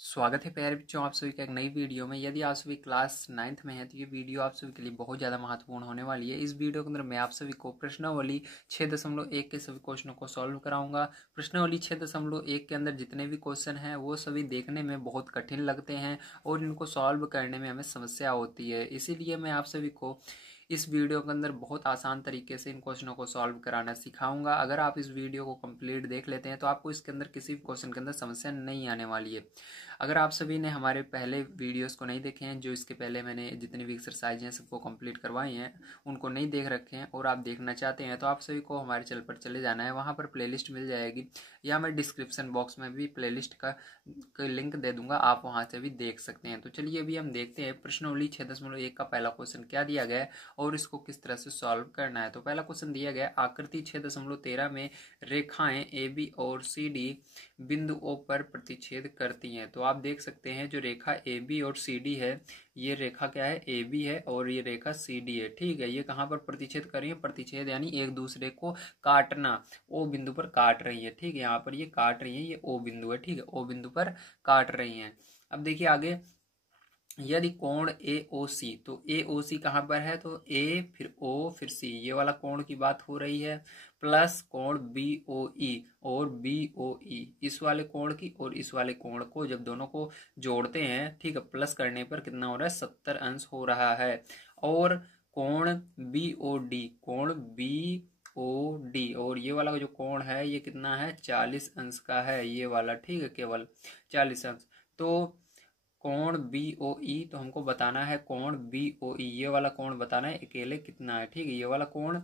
स्वागत है प्यारे बच्चों, आप सभी का एक नई वीडियो में। यदि आप सभी क्लास 9th में हैं तो ये वीडियो आप सभी के लिए बहुत ज़्यादा महत्वपूर्ण होने वाली है। इस वीडियो के अंदर मैं आप सभी को प्रश्नावली 6.1 के सभी क्वेश्चनों को सॉल्व कराऊंगा। प्रश्नावली 6.1 के अंदर जितने भी क्वेश्चन हैं वो सभी देखने में बहुत कठिन लगते हैं और इनको सॉल्व करने में हमें समस्या होती है। इसीलिए मैं आप सभी को इस वीडियो के अंदर बहुत आसान तरीके से इन क्वेश्चनों को सॉल्व कराना सिखाऊंगा। अगर आप इस वीडियो को कंप्लीट देख लेते हैं तो आपको इसके अंदर किसी भी क्वेश्चन के अंदर समस्या नहीं आने वाली है। अगर आप सभी ने हमारे पहले वीडियोस को नहीं देखे हैं, जो इसके पहले मैंने जितनी भी एक्सरसाइज हैं सबको कंप्लीट करवाई हैं, उनको नहीं देख रखे हैं और आप देखना चाहते हैं तो आप सभी को हमारे चैनल पर चले जाना है। वहाँ पर प्लेलिस्ट मिल जाएगी या मैं डिस्क्रिप्शन बॉक्स में भी प्लेलिस्ट का लिंक दे दूंगा, आप वहाँ से भी देख सकते हैं। तो चलिए अभी हम देखते हैं प्रश्नावली 6.1 का पहला क्वेश्चन क्या दिया गया है और इसको किस तरह से सॉल्व करना है। तो पहला क्वेश्चन दिया गया है, आकृति 6.13 में रेखाएं ए बी और सी डी बिंदु O पर प्रतिच्छेद करती हैं। तो आप देख सकते हैं जो रेखा ए बी और सी डी है, ये रेखा क्या है, ए बी है और ये रेखा सी डी है। ठीक है, ये कहाँ पर प्रतिच्छेद कर रही है, प्रतिच्छेद यानी एक दूसरे को काटना, ओ बिंदु पर काट रही है। ठीक है, यहाँ पर ये काट रही है, ये ओ बिंदु है। ठीक है, ओ बिंदु पर काट रही हैं। अब देखिए आगे, यदि कोण ए ओ सी, तो ए ओ सी कहाँ पर है, तो ए फिर ओ फिर सी, ये वाला कोण की बात हो रही है, प्लस कोण बी ओ ई और बी ओ ई, इस वाले कोण की और इस वाले कोण को जब दोनों को जोड़ते हैं, ठीक है, प्लस करने पर कितना हो रहा है, 70 अंश हो रहा है। और कोण बी ओ डी, कोण बी ओ डी, और ये वाला जो कोण है ये कितना है, 40 अंश का है ये वाला। ठीक है, केवल 40 अंश। तो कोण बी ओ ई, तो हमको बताना है कोण बी ओ ई, ये वाला कोण बताना है अकेले कितना है। ठीक है, ये वाला कोण।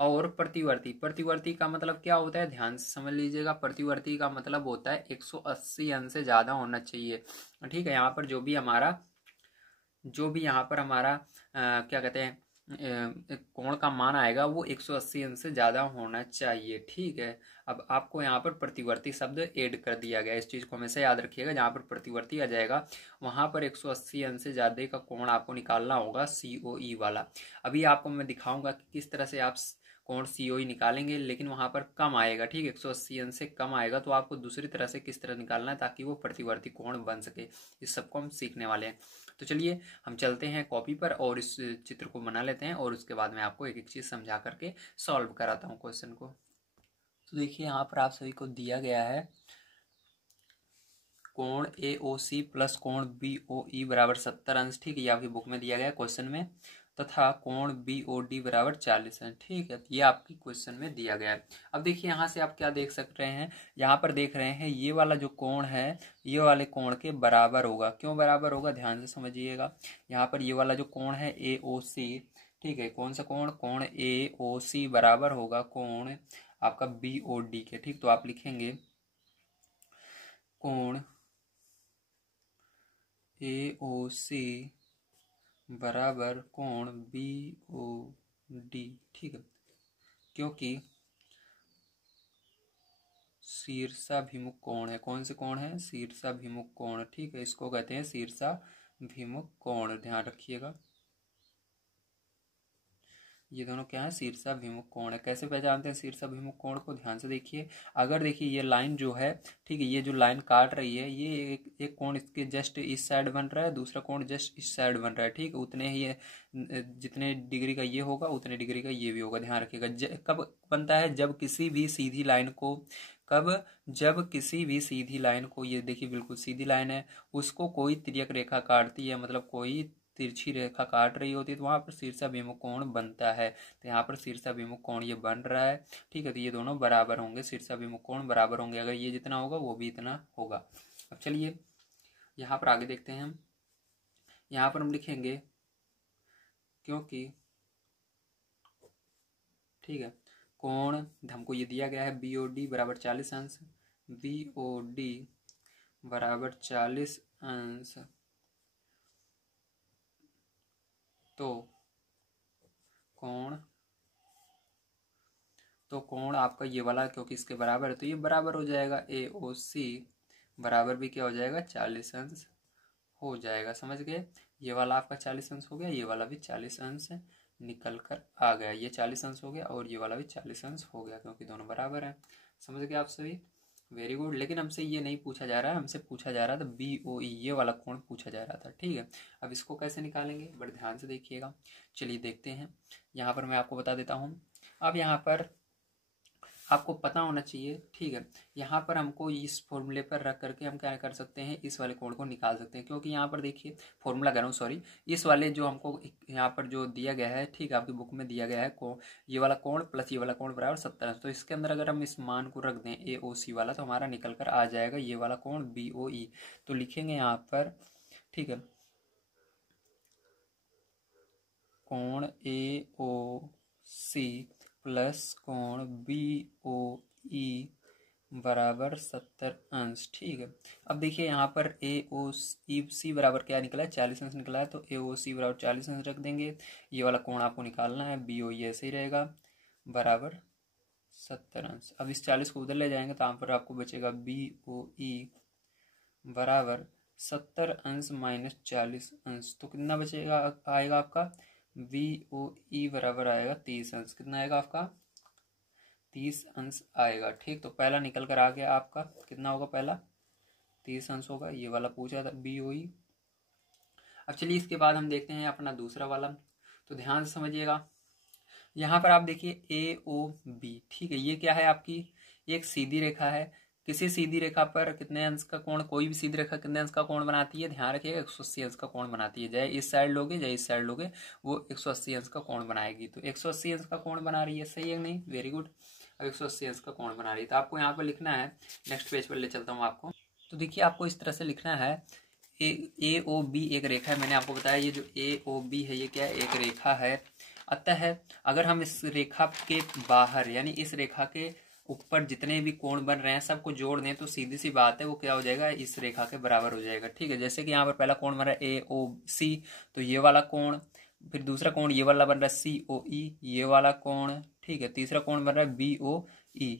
और प्रतिवर्ती, प्रतिवर्ती का मतलब क्या होता है, ध्यान से समझ लीजिएगा। प्रतिवर्ती का मतलब होता है 180 अंश से ज्यादा होना चाहिए। ठीक है, यहाँ पर जो भी यहाँ पर हमारा क्या कहते हैं कोण का मान आएगा वो 180 अंश से ज्यादा होना चाहिए। ठीक है, अब आपको यहाँ पर प्रतिवर्ती शब्द ऐड कर दिया गया, इस चीज को हमेशा याद रखिएगा। जहाँ पर प्रतिवर्ती आ जाएगा वहां पर 180 अंश से ज्यादा का कोण आपको निकालना होगा, COE वाला। अभी आपको मैं दिखाऊंगा कि किस तरह से आप कोण COE निकालेंगे, लेकिन वहां पर कम आएगा। ठीक है, 180 अंश से कम आएगा तो आपको दूसरी तरह से किस तरह निकालना है ताकि वो प्रतिवर्ती कोण बन सके, इस सबको हम सीखने वाले हैं। तो चलिए हम चलते हैं कॉपी पर और इस चित्र को बना लेते हैं और उसके बाद मैं आपको एक एक चीज समझा करके सॉल्व कराता हूँ क्वेश्चन को। तो देखिए यहाँ पर आप सभी को दिया गया है कोण AOC प्लस कोण BOE बराबर 70 अंश। ठीक है, ये आपकी बुक में दिया गया है क्वेश्चन में, तथा कोण BOD बराबर 40 अंश। ठीक है, ये आपकी क्वेश्चन में दिया गया है। अब देखिए यहाँ से आप क्या देख सक रहे हैं, यहाँ पर देख रहे हैं ये वाला जो कोण है ये वाले कोण के बराबर होगा। क्यों बराबर होगा, ध्यान से समझिएगा। यहाँ पर ये वाला जो कोण है AOC, ठीक है, कौन सा कोण, कोण AOC बराबर होगा कोण आपका BOD के। ठीक, तो आप लिखेंगे कोण AOC बराबर कोण BOD। ठीक है, क्योंकि शीर्षाभिमुख कोण है। कौन से कोण है, शीर्षाभिमुख कोण। ठीक है, इसको कहते हैं शीर्षाभिमुख कोण, ध्यान रखिएगा। ये दोनों क्या है, शीर्षाभिमुख कोण है। कैसे पहचानते हैं शीर्षाभिमुख कोण को, ध्यान से देखिए। अगर देखिए ये लाइन जो है, ठीक है, ये जो लाइन काट रही है ये एक कोण इसके जस्ट इस साइड बन रहा है, दूसरा कोण जस्ट इस साइड बन रहा है। ठीक है, उतने ही जितने डिग्री का ये होगा उतने डिग्री का ये भी होगा, ध्यान रखिएगा। कब बनता है, जब किसी भी सीधी लाइन को, जब किसी भी सीधी लाइन को, ये देखिए बिल्कुल सीधी लाइन है, उसको कोई तिर्यक रेखा काटती है, मतलब कोई तिरछी रेखा काट रही होती है, तो वहां पर शीर्षाभिमुख कोण बनता है। तो यहाँ पर शीर्षाभिमुख कोण ये बन रहा है। ठीक है, तो ये दोनों बराबर होंगे, शीर्षाभिमुख कोण बराबर होंगे। अगर ये जितना होगा वो भी इतना होगा। अब चलिए यहाँ पर आगे देखते हैं हम। यहाँ पर हम लिखेंगे क्योंकि, ठीक है, कोण हमको ये दिया गया है BOD बराबर 40 अंश, BOD बराबर 40 अंश, तो कोण आपका ये वाला क्योंकि इसके बराबर है तो ये बराबर हो जाएगा, AOC बराबर भी क्या हो जाएगा, 40 अंश हो जाएगा। समझ गए, ये वाला आपका 40 अंश हो गया, ये वाला भी 40 अंश निकल कर आ गया। ये 40 अंश हो गया और ये वाला भी 40 अंश हो गया क्योंकि दोनों बराबर हैं। समझ गए आप सभी। Very good. लेकिन हमसे ये नहीं पूछा जा रहा है, हमसे पूछा जा रहा था BOE, ये वाला कोण पूछा जा रहा था। ठीक है, अब इसको कैसे निकालेंगे, बड़े ध्यान से देखिएगा। चलिए देखते हैं। यहाँ पर मैं आपको बता देता हूँ। अब यहाँ पर आपको पता होना चाहिए, ठीक है, यहाँ पर हमको इस फॉर्मूले पर रख करके हम क्या कर सकते हैं, इस वाले कोण को निकाल सकते हैं। क्योंकि यहाँ पर देखिए, फॉर्मूला कह रहा हूँ, सॉरी, इस वाले जो हमको यहाँ पर जो दिया गया है, ठीक है, आपकी बुक में दिया गया है ये वाला कोण प्लस ये वाला कोण बराबर 70। तो इसके अंदर अगर हम इस मान को रख दें AOC वाला, तो हमारा निकल कर आ जाएगा ये वाला कोण BOE। तो लिखेंगे यहाँ पर, ठीक है, कोण AOC प्लस कोण BOE बराबर 70 अंश। ठीक है, अब देखिए यहाँ पर AOC बराबर क्या निकला है, 40 अंश निकला है। तो AOC बराबर 40 अंश रख देंगे। ये वाला कोण आपको निकालना है, BOE ऐसे ही रहेगा, बराबर 70 अंश। अब इस 40 को उधर ले जाएंगे तो यहाँ पर आपको बचेगा BOE बराबर 70 अंश माइनस 40 अंश। तो कितना बचेगा, आएगा आपका BOE बराबर आएगा 30 अंश। कितना आएगा आपका, 30 अंश आएगा। ठीक, तो पहला निकल कर आ गया आपका, कितना होगा, पहला 30 अंश होगा, ये वाला पूछा था BOE। अब चलिए इसके बाद हम देखते हैं अपना दूसरा वाला। तो ध्यान से समझिएगा, यहाँ पर आप देखिए AOB, ठीक है, ये क्या है आपकी, एक सीधी रेखा है। किसी सीधी रेखा पर कितने अंश का कोण, कोई भी सीधी रेखा कितने अंश का कोण बनाती है, ध्यान रखिएगा, 180 अंश का कोण बनाती है। चाहे इस साइड लोगे चाहे इस साइड लोगे, वो 180 अंश का कोण बनाएगी। तो 180 अंश का कोण बना रही है, सही है नहीं, वेरी गुड। अब 180 अंश का कोण बना रही है, तो आपको यहाँ पर लिखना है, नेक्स्ट पेज पर ले चलता हूँ आपको। तो देखिए आपको इस तरह से लिखना है, AOB एक रेखा है, मैंने आपको बताया ये जो AOB है ये क्या है, एक रेखा है। अतः अगर हम इस रेखा के बाहर यानी इस रेखा के ऊपर जितने भी कोण बन रहे हैं सबको जोड़ दें तो सीधी सी बात है वो क्या हो जाएगा, इस रेखा के बराबर हो जाएगा। ठीक है, जैसे कि यहाँ पर पहला कोण बन रहा है AOC, तो ये वाला कोण, फिर दूसरा कोण ये वाला बन रहा है COE, ये वाला कोण, ठीक है, तीसरा कोण बन रहा है BOE,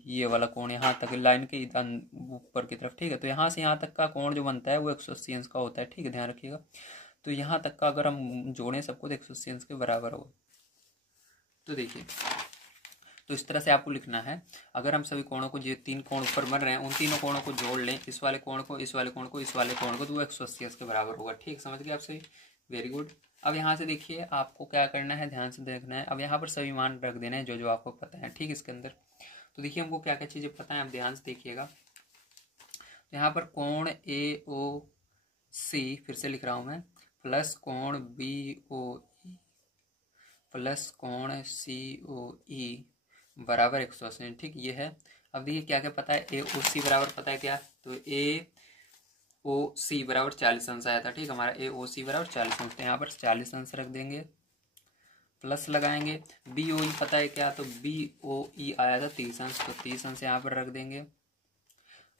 ये वाला कोण यहाँ तक लाइन के ऊपर की तरफ। ठीक है, तो यहाँ से यहाँ तक का कोण जो बनता है वो 180 अंश का होता है। ठीक है, ध्यान रखिएगा। तो यहाँ तक का अगर हम जोड़ें सबको तो 180 अंश के बराबर होगा। तो देखिए, तो इस तरह से आपको लिखना है। अगर हम सभी कोणों को, जो 3 कोण ऊपर बन रहे हैं उन तीनों कोणों को जोड़ लें, इस वाले कोण को, इस वाले कोण को, इस वाले कोण को, तो वो 180 अंश के बराबर होगा। ठीक, समझ गए आप सही, वेरी गुड। अब यहाँ से देखिए आपको क्या करना है, ध्यान से देखना है। अब यहाँ पर सभी मान रख देना है जो जो आपको पता है। ठीक, इसके अंदर तो देखिए हमको क्या क्या चीज़ें पता है, आप ध्यान से देखिएगा। तो यहाँ पर कोण AOC फिर से लिख रहा हूँ मैं, प्लस कोण BOE प्लस कोण COE बराबर 180। ठीक, ये है। अब देखिए क्या क्या पता है, AOC बराबर पता है क्या, तो AOC बराबर 40 अंश आया था। ठीक, हमारा AOC बराबर 40 अंश, तो यहाँ पर 40 अंश रख देंगे, प्लस लगाएंगे। BOE पता है क्या, तो BOE आया था 30 अंश, तो 30 अंश यहाँ पर रख देंगे।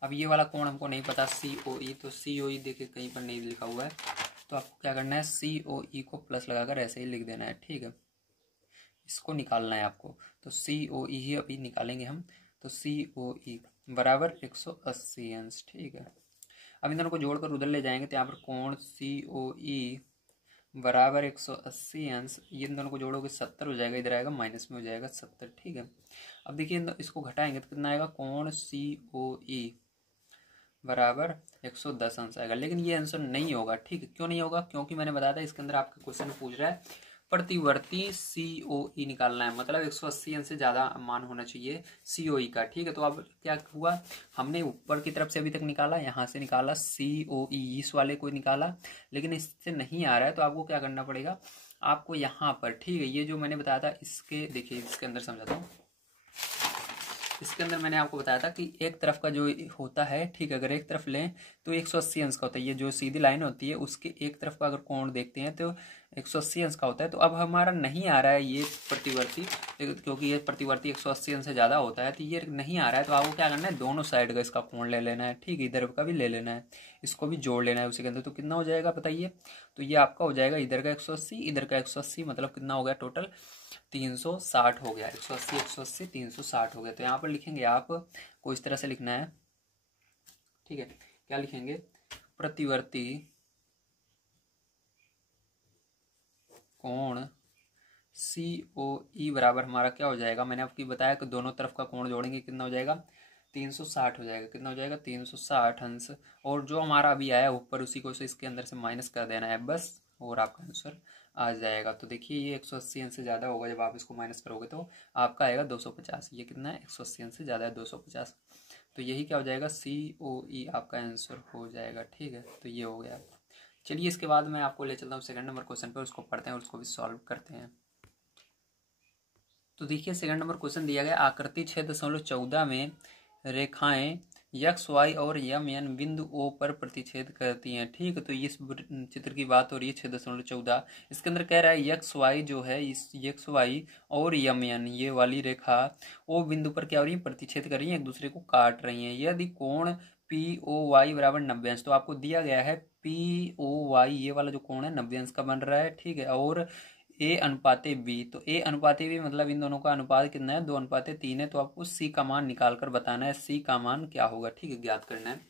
अब ये वाला कोण हमको नहीं पता COE, तो COE देखिए कहीं पर नहीं लिखा हुआ है, तो आपको क्या करना है, COE को प्लस लगाकर ऐसे ही लिख देना है। ठीक है, इसको निकालना है आपको, तो COE ही अभी निकालेंगे हम। तो COE बराबर 180 अंश। ठीक है, अब इन दोनों को जोड़कर उधर ले जाएंगे तो यहाँ पर कोण COE बराबर 180 अंश, ये इन दोनों को जोड़ोगे 70 हो जाएगा, इधर आएगा माइनस में हो जाएगा 70। ठीक है, अब देखिए इसको घटाएंगे तो कितना आएगा, कोण COE बराबर 110 अंश आएगा। लेकिन ये आंसर नहीं होगा। ठीक है, क्यों नहीं होगा, क्योंकि मैंने बताया था इसके अंदर आपका क्वेश्चन पूछ रहा है प्रतिवर्ती COE निकालना है, मतलब 180 अंश से ज़्यादा मान होना चाहिए COE का। ठीक है, तो अब क्या हुआ, हमने ऊपर की तरफ से अभी तक निकाला, यहाँ से निकाला COE, इस वाले को निकाला, लेकिन इससे नहीं आ रहा है तो आपको क्या करना पड़ेगा, आपको यहाँ पर, ठीक है, ये जो मैंने बताया था इसके, देखिए इसके अंदर समझाता हूँ। इसके अंदर मैंने आपको बताया था कि एक तरफ का जो होता है, ठीक है, अगर एक तरफ लें तो 180 अंश का होता है। ये जो सीधी लाइन होती है उसके एक तरफ का अगर कोण देखते हैं तो 180 अंश का होता है। तो अब हमारा नहीं आ रहा है ये प्रतिवर्ती, क्योंकि ये प्रतिवर्ती 180 अंश से ज़्यादा होता है, तो ये नहीं आ रहा है। तो आपको क्या करना है, दोनों साइड का इसका कोण ले लेना है। ठीक है, इधर का भी ले लेना है, इसको भी जोड़ लेना है उसी के अंदर। तो कितना हो जाएगा बताइए, तो ये आपका हो जाएगा इधर का 180, इधर का 180, मतलब कितना हो गया टोटल 360 हो गया। 180 180 360 हो गया। तो यहाँ पर लिखेंगे आप को इस तरह से लिखना है। ठीक है, क्या लिखेंगे, प्रतिवर्ती कोण COE बराबर हमारा क्या हो जाएगा, मैंने आपको बताया कि दोनों तरफ का कोण जोड़ेंगे कितना हो जाएगा 360 हो जाएगा। कितना हो जाएगा? 360 अंश। और जो हमारा अभी आया ऊपर उसी को इसके अंदर से माइनस कर देना है बस, और आपका आंसर आ जाएगा। तो देखिए ये 180 अंश से ज़्यादा होगा, जब आप इसको माइनस करोगे तो आपका आएगा 250। ये कितना है? 180 अंश से ज़्यादा है 250। तो यही क्या हो जाएगा? COE आपका आंसर हो जाएगा। ठीक है, तो ये हो गया। चलिए इसके बाद मैं आपको ले चलता हूँ सेकंड नंबर क्वेश्चन पर, उसको पढ़ते हैं और उसको भी सॉल्व करते हैं। तो देखिए सेकंड नंबर क्वेश्चन दिया गया, आकृति 6.14 में रेखाएं यक्स वाई और यम एन बिंदु ओ पर प्रतिच्छेद करती हैं। ठीक है, तो इस चित्र की बात हो रही है 6.14। इसके अंदर कह रहा है यक्स वाई जो है, इस यक्स वाई और यम एन ये वाली रेखा ओ बिंदु पर क्या हो रही है? प्रतिच्छेद कर रही है, एक दूसरे को काट रही हैं। यदि कोण POY बराबर 90 अंश, तो आपको दिया गया है POY ये वाला जो कोण है 90 अंश का बन रहा है। ठीक है, और A अनुपाते B, तो A अनुपाते B मतलब इन दोनों का अनुपात कितना है? 2:3 है। तो आपको C का मान निकाल कर बताना है, C का मान क्या होगा। ठीक है, ज्ञात करना है।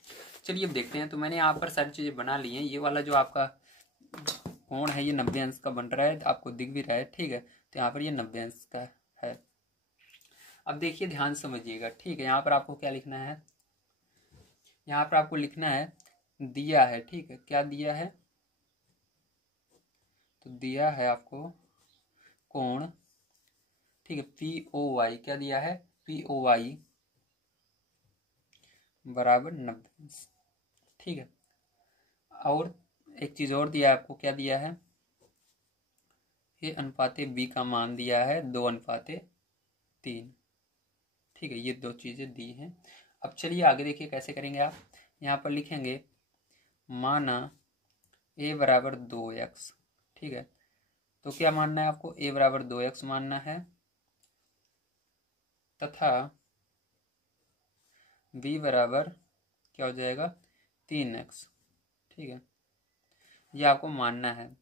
चलिए अब देखते हैं। तो मैंने यहाँ पर सारी चीजें बना ली हैं। ये वाला जो आपका कोण है ये 90 अंश का बन रहा है, आपको दिख भी रहा है। ठीक है, तो यहाँ पर ये 90 अंश का है। अब देखिए ध्यान समझिएगा। ठीक है, यहाँ पर आपको क्या लिखना है? यहाँ पर आपको लिखना है दिया है। ठीक है, क्या दिया है? तो दिया है आपको कोण, ठीक है, POY क्या दिया है? POY बराबर 90 अंश। ठीक है, और एक चीज और दिया है आपको, क्या दिया है? A अनुपाते B का मान दिया है 2:3। ठीक है, ये दो चीजें दी हैं। अब चलिए आगे देखिए कैसे करेंगे आप। यहाँ पर लिखेंगे माना A बराबर 2x। ठीक है, तो क्या मानना है आपको? A बराबर 2x मानना है, तथा B बराबर क्या हो जाएगा? 3x। ठीक है, ये आपको मानना है।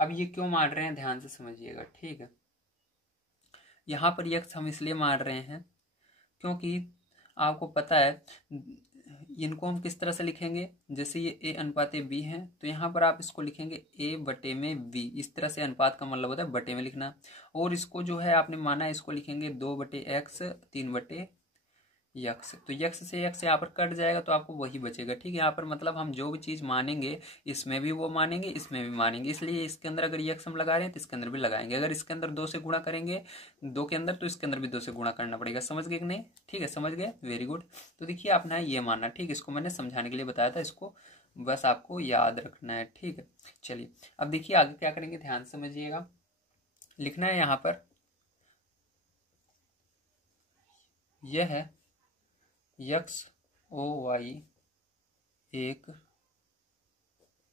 अब ये क्यों मान रहे हैं, ध्यान से समझिएगा। ठीक है, यहाँ पर यक्स हम इसलिए मान रहे हैं क्योंकि आपको पता है इनको हम किस तरह से लिखेंगे। जैसे ये A अनुपाते B है, तो यहाँ पर आप इसको लिखेंगे A बटे में B। इस तरह से अनुपात का मतलब होता है बटे में लिखना। और इसको जो है आपने माना, इसको लिखेंगे 2/x 3/x। तो यक्स से यक्स यहाँ पर कट जाएगा, तो आपको वही बचेगा। ठीक है, यहाँ पर मतलब हम जो भी चीज मानेंगे इसमें भी वो मानेंगे, इसमें भी मानेंगे। इसलिए इसके अंदर अगर यक्स हम लगा रहे हैं तो इसके अंदर भी लगाएंगे। अगर इसके अंदर 2 से गुणा करेंगे 2 के अंदर, तो इसके अंदर भी 2 से गुणा करना पड़ेगा। समझ गए कि नहीं? ठीक है, समझ गए, वेरी गुड। तो देखिए अपना ये मानना। ठीक है, इसको मैंने समझाने के लिए बताया था, इसको बस आपको याद रखना है। ठीक है, चलिए अब देखिए आगे क्या करेंगे, ध्यान समझिएगा। लिखना है यहाँ पर यह है XOY एक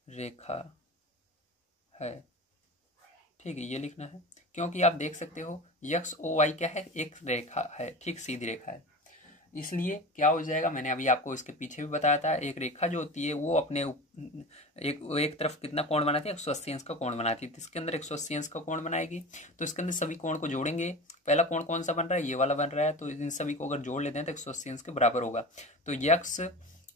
रेखा है। ठीक है, ये लिखना है क्योंकि आप देख सकते हो XOY क्या है? एक रेखा है। ठीक, सीधी रेखा है। इसलिए क्या हो जाएगा, मैंने अभी आपको इसके पीछे भी बताया था, एक रेखा जो होती है वो अपने एक तरफ कितना कोण बनाती है? 180 अंश का कोण बनाती है। तो इसके अंदर 180 अंश का कोण बनाएगी, तो इसके अंदर सभी कोण को जोड़ेंगे। पहला कोण कौन सा बन रहा है? ये वाला बन रहा है। तो इन सभी को अगर जोड़ लेते हैं तो 180 अंश के बराबर होगा। तो यक्स,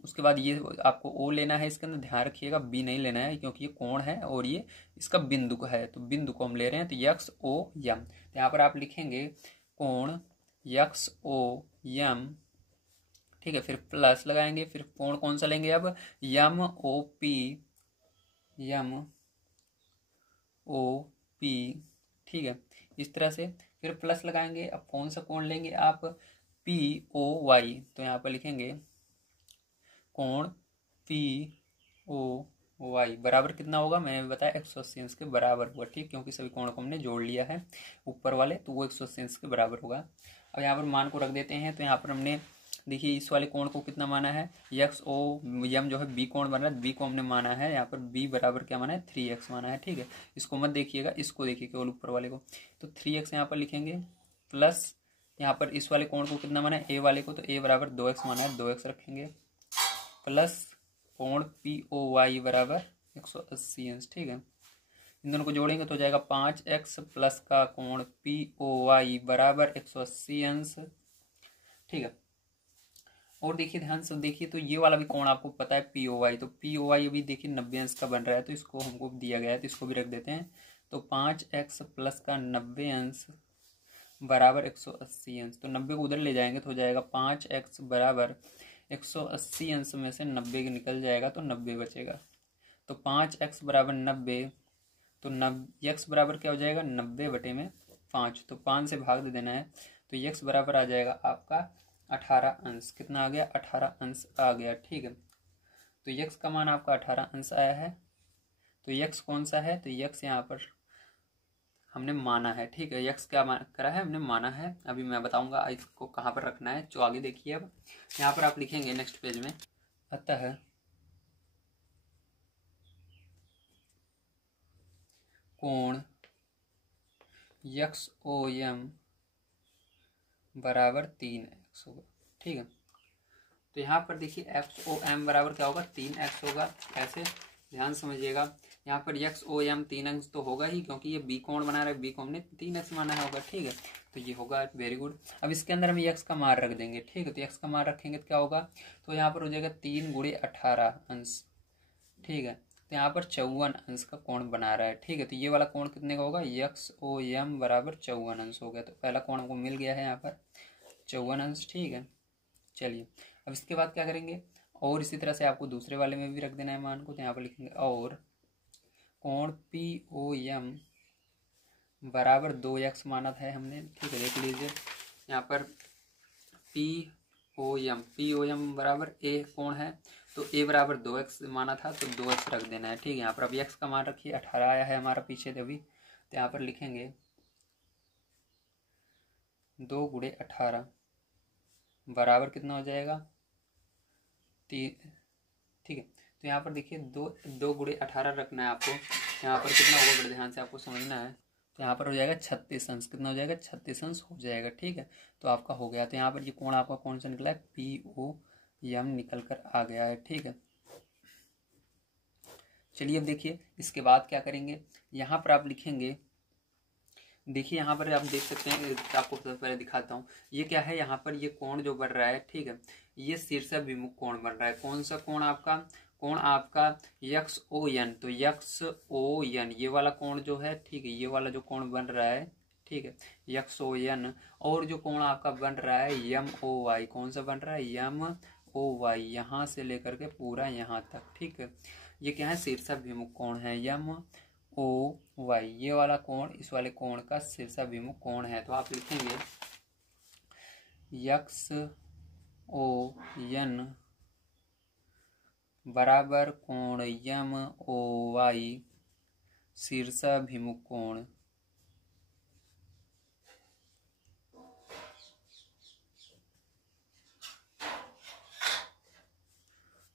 उसके बाद ये आपको O लेना है। इसके अंदर ध्यान रखिएगा B नहीं लेना है, क्योंकि ये कोण है और ये इसका बिंदु का है। तो बिंदु को हम ले रहे हैं, तो XOM। तो यहाँ पर आप लिखेंगे कोण XOM। ठीक है, फिर प्लस लगाएंगे, फिर कोण कौन सा लेंगे अब? MOP। ठीक है, इस तरह से फिर प्लस लगाएंगे। अब कौन सा कोण लेंगे आप? POY। तो यहाँ पर लिखेंगे कोण POY बराबर कितना होगा? मैंने बताया 180 अंश के बराबर होगा। ठीक, क्योंकि सभी कोणों को हमने जोड़ लिया है ऊपर वाले, तो वो 180 अंश के बराबर होगा। अब यहाँ पर मान को रख देते हैं। तो यहाँ पर हमने देखिए इस वाले कोण को कितना माना है? XOM जो है B कोण बन रहा है, B को हमने माना है। यहाँ पर B बराबर क्या माना है? 3x माना है। ठीक है, इसको मत देखिएगा, इसको देखिए केवल ऊपर वाले को। तो 3x यहाँ पर लिखेंगे, प्लस यहाँ पर इस वाले कोण को कितना माना है? A वाले को, तो A बराबर 2x माना है, 2x रखेंगे, प्लस कोण POY बराबर 180 अंश। ठीक है, इन दोनों को जोड़ेंगे तो हो जाएगा 5x प्लस का कोण POY बराबर 180 अंश। ठीक है, और देखिए ध्यान से देखिए, तो ये वाला भी कोण आपको पता है POY। तो POY अभी देखिए 90 अंश का बन रहा है, तो इसको हमको दिया गया है, तो इसको भी रख देते हैं। तो 5x प्लस का 90 अंश बराबर 180 अंश। तो 90 को उधर ले जाएंगे तो हो जाएगा 5x बराबर 180 अंश में से 90 निकल जाएगा तो 90 बचेगा। तो 5x बराबर 90, तो x बराबर क्या हो जाएगा 90/5। तो 5 से भाग दे देना है तो x बराबर आ जाएगा आपका 18 अंश। कितना आ गया 18 अंश आ गया। ठीक है, तो x का मान आपका 18 अंश आया है। तो x कौन सा है, तो x यहाँ पर हमने माना है। ठीक है, x क्या करा है, हमने माना है। अभी मैं बताऊंगा इसको कहाँ पर रखना है। जो आगे देखिए, अब यहाँ पर आप लिखेंगे नेक्स्ट पेज में, अतः कोण XOM बराबर 3x होगा। ठीक है, तो यहाँ पर देखिए XOM बराबर क्या होगा 3x होगा। कैसे, ध्यान समझिएगा। यहाँ पर XOM 3x तो होगा ही, क्योंकि ये बी कोण बना रहा है, बी को हमने 3x माना है होगा। ठीक है, तो ये होगा, वेरी गुड। अब इसके अंदर हम x का मान रख देंगे। ठीक है, तो x का मान रखेंगे तो क्या होगा, तो यहाँ पर हो जाएगा 3 × 18 अंश। ठीक है, तो यहाँ पर 54 अंश का कोण बना रहा है। ठीक है, तो ये वाला कोण कितने का होगा, XOM बराबर 54 अंश हो गया। तो पहला कोण हमको मिल गया है यहाँ पर 54 अंश। ठीक है, चलिए अब इसके बाद क्या करेंगे, और इसी तरह से आपको दूसरे वाले में भी रख देना है मान को। तो यहाँ पर लिखेंगे और कोण POM बराबर 2x माना है हमने। ठीक है, देख लीजिए यहाँ पर POM बराबर a कोण है, तो a बराबर 2x माना था, तो 2x रख देना है। ठीक है, यहाँ पर अब x का मान रखिए, 18 आया है हमारा पीछे तभी। तो यहाँ पर लिखेंगे 2 × 18 बराबर कितना हो जाएगा 3। ठीक है, तो यहाँ पर देखिए 2 × 18 रखना है आपको। यहाँ पर कितना होगा, बड़े ध्यान से आपको समझना है। तो यहाँ पर हो जाएगा 36 अंश। कितना हो जाएगा 36 अंश हो जाएगा। ठीक है, तो आपका हो गया। तो यहाँ पर ये कोण आपका कौन सा निकला है, POM निकल कर आ गया है। ठीक है, चलिए अब देखिए इसके बाद क्या करेंगे। यहाँ पर आप लिखेंगे, देखिए यहाँ पर आप देख सकते हैं, आपको सबसे पहले दिखाता हूँ। ये क्या है, यहाँ पर ये कोण जो बन रहा है, ठीक है, ये शीर्षाभिमुख कोण बन रहा है। कौन सा कोण आपका, कोण आपका XON। तो XON ये वाला कोण जो है, ठीक है, ये वाला जो कोण बन रहा है, ठीक है, XON। और जो कोण आपका बन रहा है MOY, कौन सा बन रहा है MOY, यहाँ से लेकर के पूरा यहाँ तक। ठीक है, ये क्या है, शीर्षाभिमुख कोण है MOY। ये वाला कोण इस वाले कोण का शीर्षाभिमुख कोण है। तो आप लिखेंगे XON बराबर कोण MOY शीर्षाभिमुख कोण।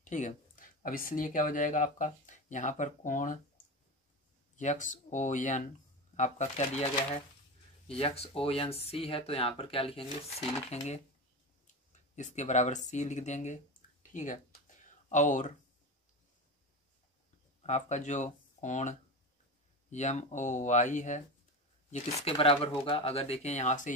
ठीक है, अब इसलिए क्या हो जाएगा आपका, यहाँ पर कोण XON आपका क्या दिया गया है, XON C है। तो यहाँ पर क्या लिखेंगे, C लिखेंगे, इसके बराबर C लिख देंगे। ठीक है, और आपका जो कोण MOY है ये किसके बराबर होगा, अगर देखें यहाँ से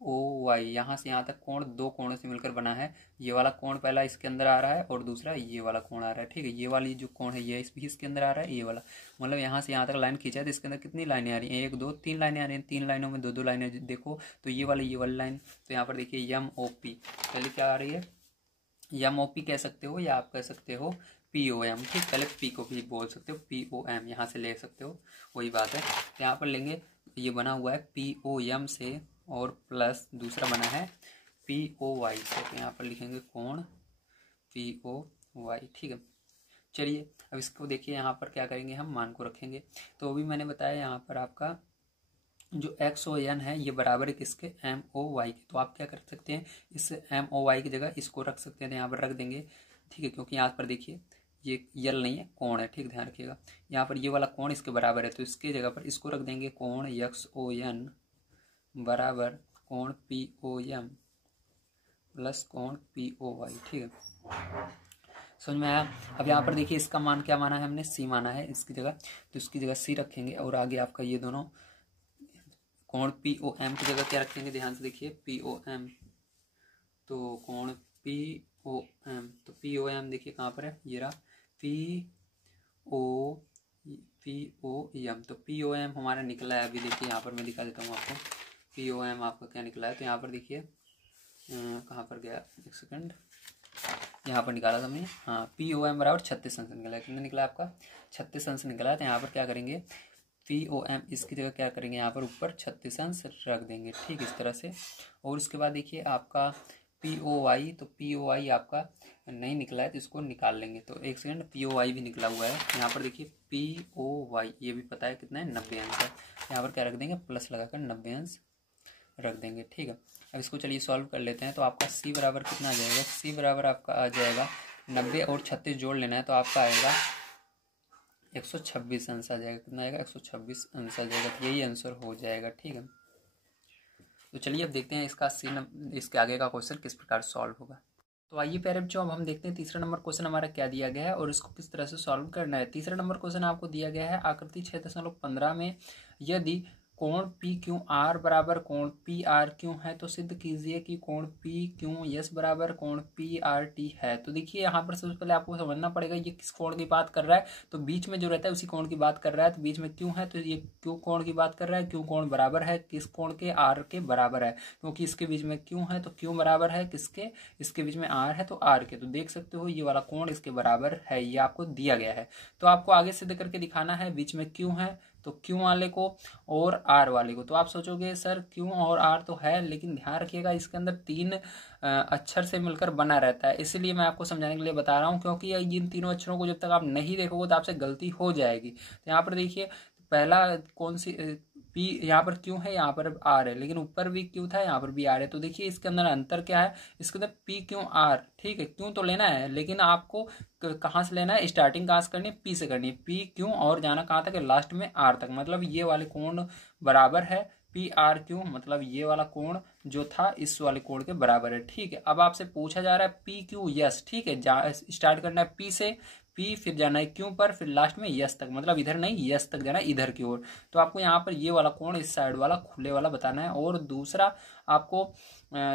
MOY यहाँ से यहाँ तक कोण दो कोणों से मिलकर बना है। ये वाला कोण पहला इसके अंदर आ रहा है और दूसरा ये वाला कोण आ रहा है। ठीक है, ये वाली जो कोण है ये इस भी इसके अंदर आ रहा है, ये वाला, मतलब यहाँ से यहाँ तक लाइन खींचा है तो इसके अंदर कितनी लाइनें आ रही हैं, 1 2 3 लाइनें आ रही हैं। 3 लाइनों में 2 2 लाइनें देखो, तो ये वाली लाइन। तो यहाँ पर देखिए MOP पहले क्या आ रही है, MOP कह सकते हो या आप कह सकते हो POM। ठीक, पहले P को भी बोल सकते हो, POM यहाँ से ले सकते हो, वही बात है। तो यहाँ पर लेंगे, ये बना हुआ है POM से और प्लस दूसरा बना है POY से। तो यहाँ पर लिखेंगे कोण POY। ठीक है, चलिए अब इसको देखिए, यहाँ पर क्या करेंगे, हम मान को रखेंगे। तो अभी मैंने बताया यहाँ पर आपका जो XON है ये बराबर है किसके, MOY के। तो आप क्या कर सकते हैं, इस MOY की जगह इसको रख सकते हैं, तो यहाँ पर रख देंगे। ठीक है, क्योंकि यहाँ पर देखिए ये यल नहीं है, कोण है। ठीक, ध्यान रखिएगा, यहाँ पर ये वाला कोण इसके बराबर है, तो इसके जगह पर इसको रख देंगे, कोण XON बराबर कोण POM प्लस कोण POY। ठीक है, समझ में आया। अब यहाँ पर देखिए इसका मान क्या माना है हमने, C माना है इसकी जगह, तो इसकी जगह C रखेंगे। और आगे आपका ये दोनों कोण POM की जगह क्या रखेंगे, ध्यान से देखिए POM, तो कोण POM, तो POM देखिए कहाँ पर है, ये रहा POM। तो POM हमारा निकला है, अभी देखिए यहाँ पर मैं दिखा देता हूँ आपको। POM आपका क्या निकला है, तो यहाँ पर देखिए कहाँ पर गया, एक सेकंड, यहाँ पर निकाला था हमने, हाँ POM बराबर 36 अंश निकला है। कितना निकला आपका 36 अंश निकला है। तो यहाँ पर क्या करेंगे, POM इसकी जगह क्या करेंगे, यहाँ पर ऊपर 36 अंश रख देंगे, ठीक इस तरह से। और उसके बाद देखिए आपका POY, तो POY आपका नहीं निकला है तो इसको निकाल लेंगे। तो एक सेकंड, POY भी निकला हुआ है। यहाँ पर देखिए POY ये भी पता है कितना है, 90 अंश है। यहाँ पर क्या रख देंगे, प्लस लगाकर 90 अंश रख देंगे, ठीक है। अब इसको चलिए सॉल्व कर लेते हैं। तो आपका C बराबर कितना आ जाएगा, C बराबर आपका आ जाएगा 90 और 36 जोड़ लेना है तो आपका आएगा 126 अंश आ जाएगा। कितना आएगा, 126 अंश आ जाएगा। तो यही आंसर हो जाएगा, ठीक है। तो चलिए अब देखते हैं इसका इसके आगे का क्वेश्चन किस प्रकार सॉल्व होगा। तो आइए प्यारे बच्चों, अब हम देखते हैं तीसरा नंबर क्वेश्चन हमारा क्या दिया गया है और इसको किस तरह से सॉल्व करना है। तीसरा नंबर क्वेश्चन आपको दिया गया है आकृति 6.15 में, यदि कोण PQR बराबर कोण PRQ है तो सिद्ध कीजिए कि कोण PQS बराबर कोण PRT है। तो देखिए यहाँ पर सबसे पहले आपको समझना पड़ेगा ये किस कोण की बात कर रहा है। तो बीच में जो रहता है उसी कोण की बात कर रहा है। तो बीच में क्यों है, तो ये क्यों कोण की बात कर रहा है। क्यों कोण बराबर है किस कोण के, R के बराबर है, क्योंकि इसके बीच में क्यों है तो क्यों बराबर है किसके, इसके बीच में R है तो R के। तो देख सकते हो ये वाला कोण इसके बराबर है, ये आपको दिया गया है। तो आपको आगे सिद्ध करके दिखाना है, बीच में क्यों है तो क्यों वाले को और आर वाले को। तो आप सोचोगे सर क्यों और आर तो है, लेकिन ध्यान रखिएगा इसके अंदर 3 अक्षर से मिलकर बना रहता है, इसलिए मैं आपको समझाने के लिए बता रहा हूँ, क्योंकि इन तीनों अक्षरों को जब तक आप नहीं देखोगे तो आपसे गलती हो जाएगी। तो यहाँ पर देखिए पहला कौन सी पी, यहाँ पर क्यों है, यहाँ पर आर है, लेकिन ऊपर भी क्यों था, यहाँ पर भी आर है। तो देखिए इसके अंदर अंतर क्या है, इसके अंदर पी क्यों आर, ठीक है। क्यों तो लेना है, लेकिन आपको कहाँ से लेना है, स्टार्टिंग कहाँ से करनी है, पी से करनी है। पी क्यों और जाना कहाँ तक है, लास्ट में आर तक। मतलब ये वाले कोण बराबर है PRQ, मतलब ये वाला कोण जो था इस वाले कोण के बराबर है, ठीक है। अब आपसे पूछा जा रहा है PQS, ठीक है। स्टार्ट करना है पी से, पी फिर जाना है क्यों पर, फिर लास्ट में यस तक, मतलब इधर नहीं यस तक जाना है, इधर की ओर। तो आपको यहाँ पर ये वाला कोण इस साइड वाला खुले वाला बताना है। और दूसरा आपको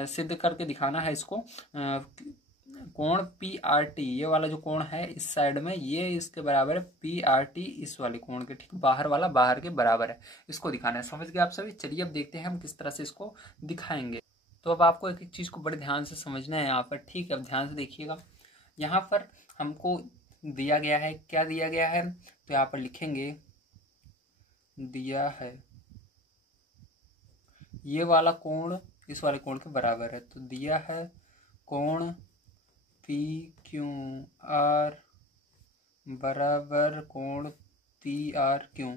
सिद्ध करके दिखाना है इसको, कोण PRT, ये वाला जो कोण है इस साइड में ये इसके बराबर है PRT इस वाले कोण के, ठीक। बाहर वाला बाहर के बराबर है, इसको दिखाना है। समझ गए आप सभी। चलिए अब देखते हैं हम किस तरह से इसको दिखाएंगे। तो अब आपको एक एक चीज को बड़े ध्यान से समझना है यहाँ पर, ठीक है। अब ध्यान से देखिएगा, यहाँ पर हमको दिया गया है, क्या दिया गया है, तो यहाँ पर लिखेंगे दिया है ये वाला कोण इस वाले कोण के बराबर है। तो दिया है कोण PQR बराबर कोण PRQ,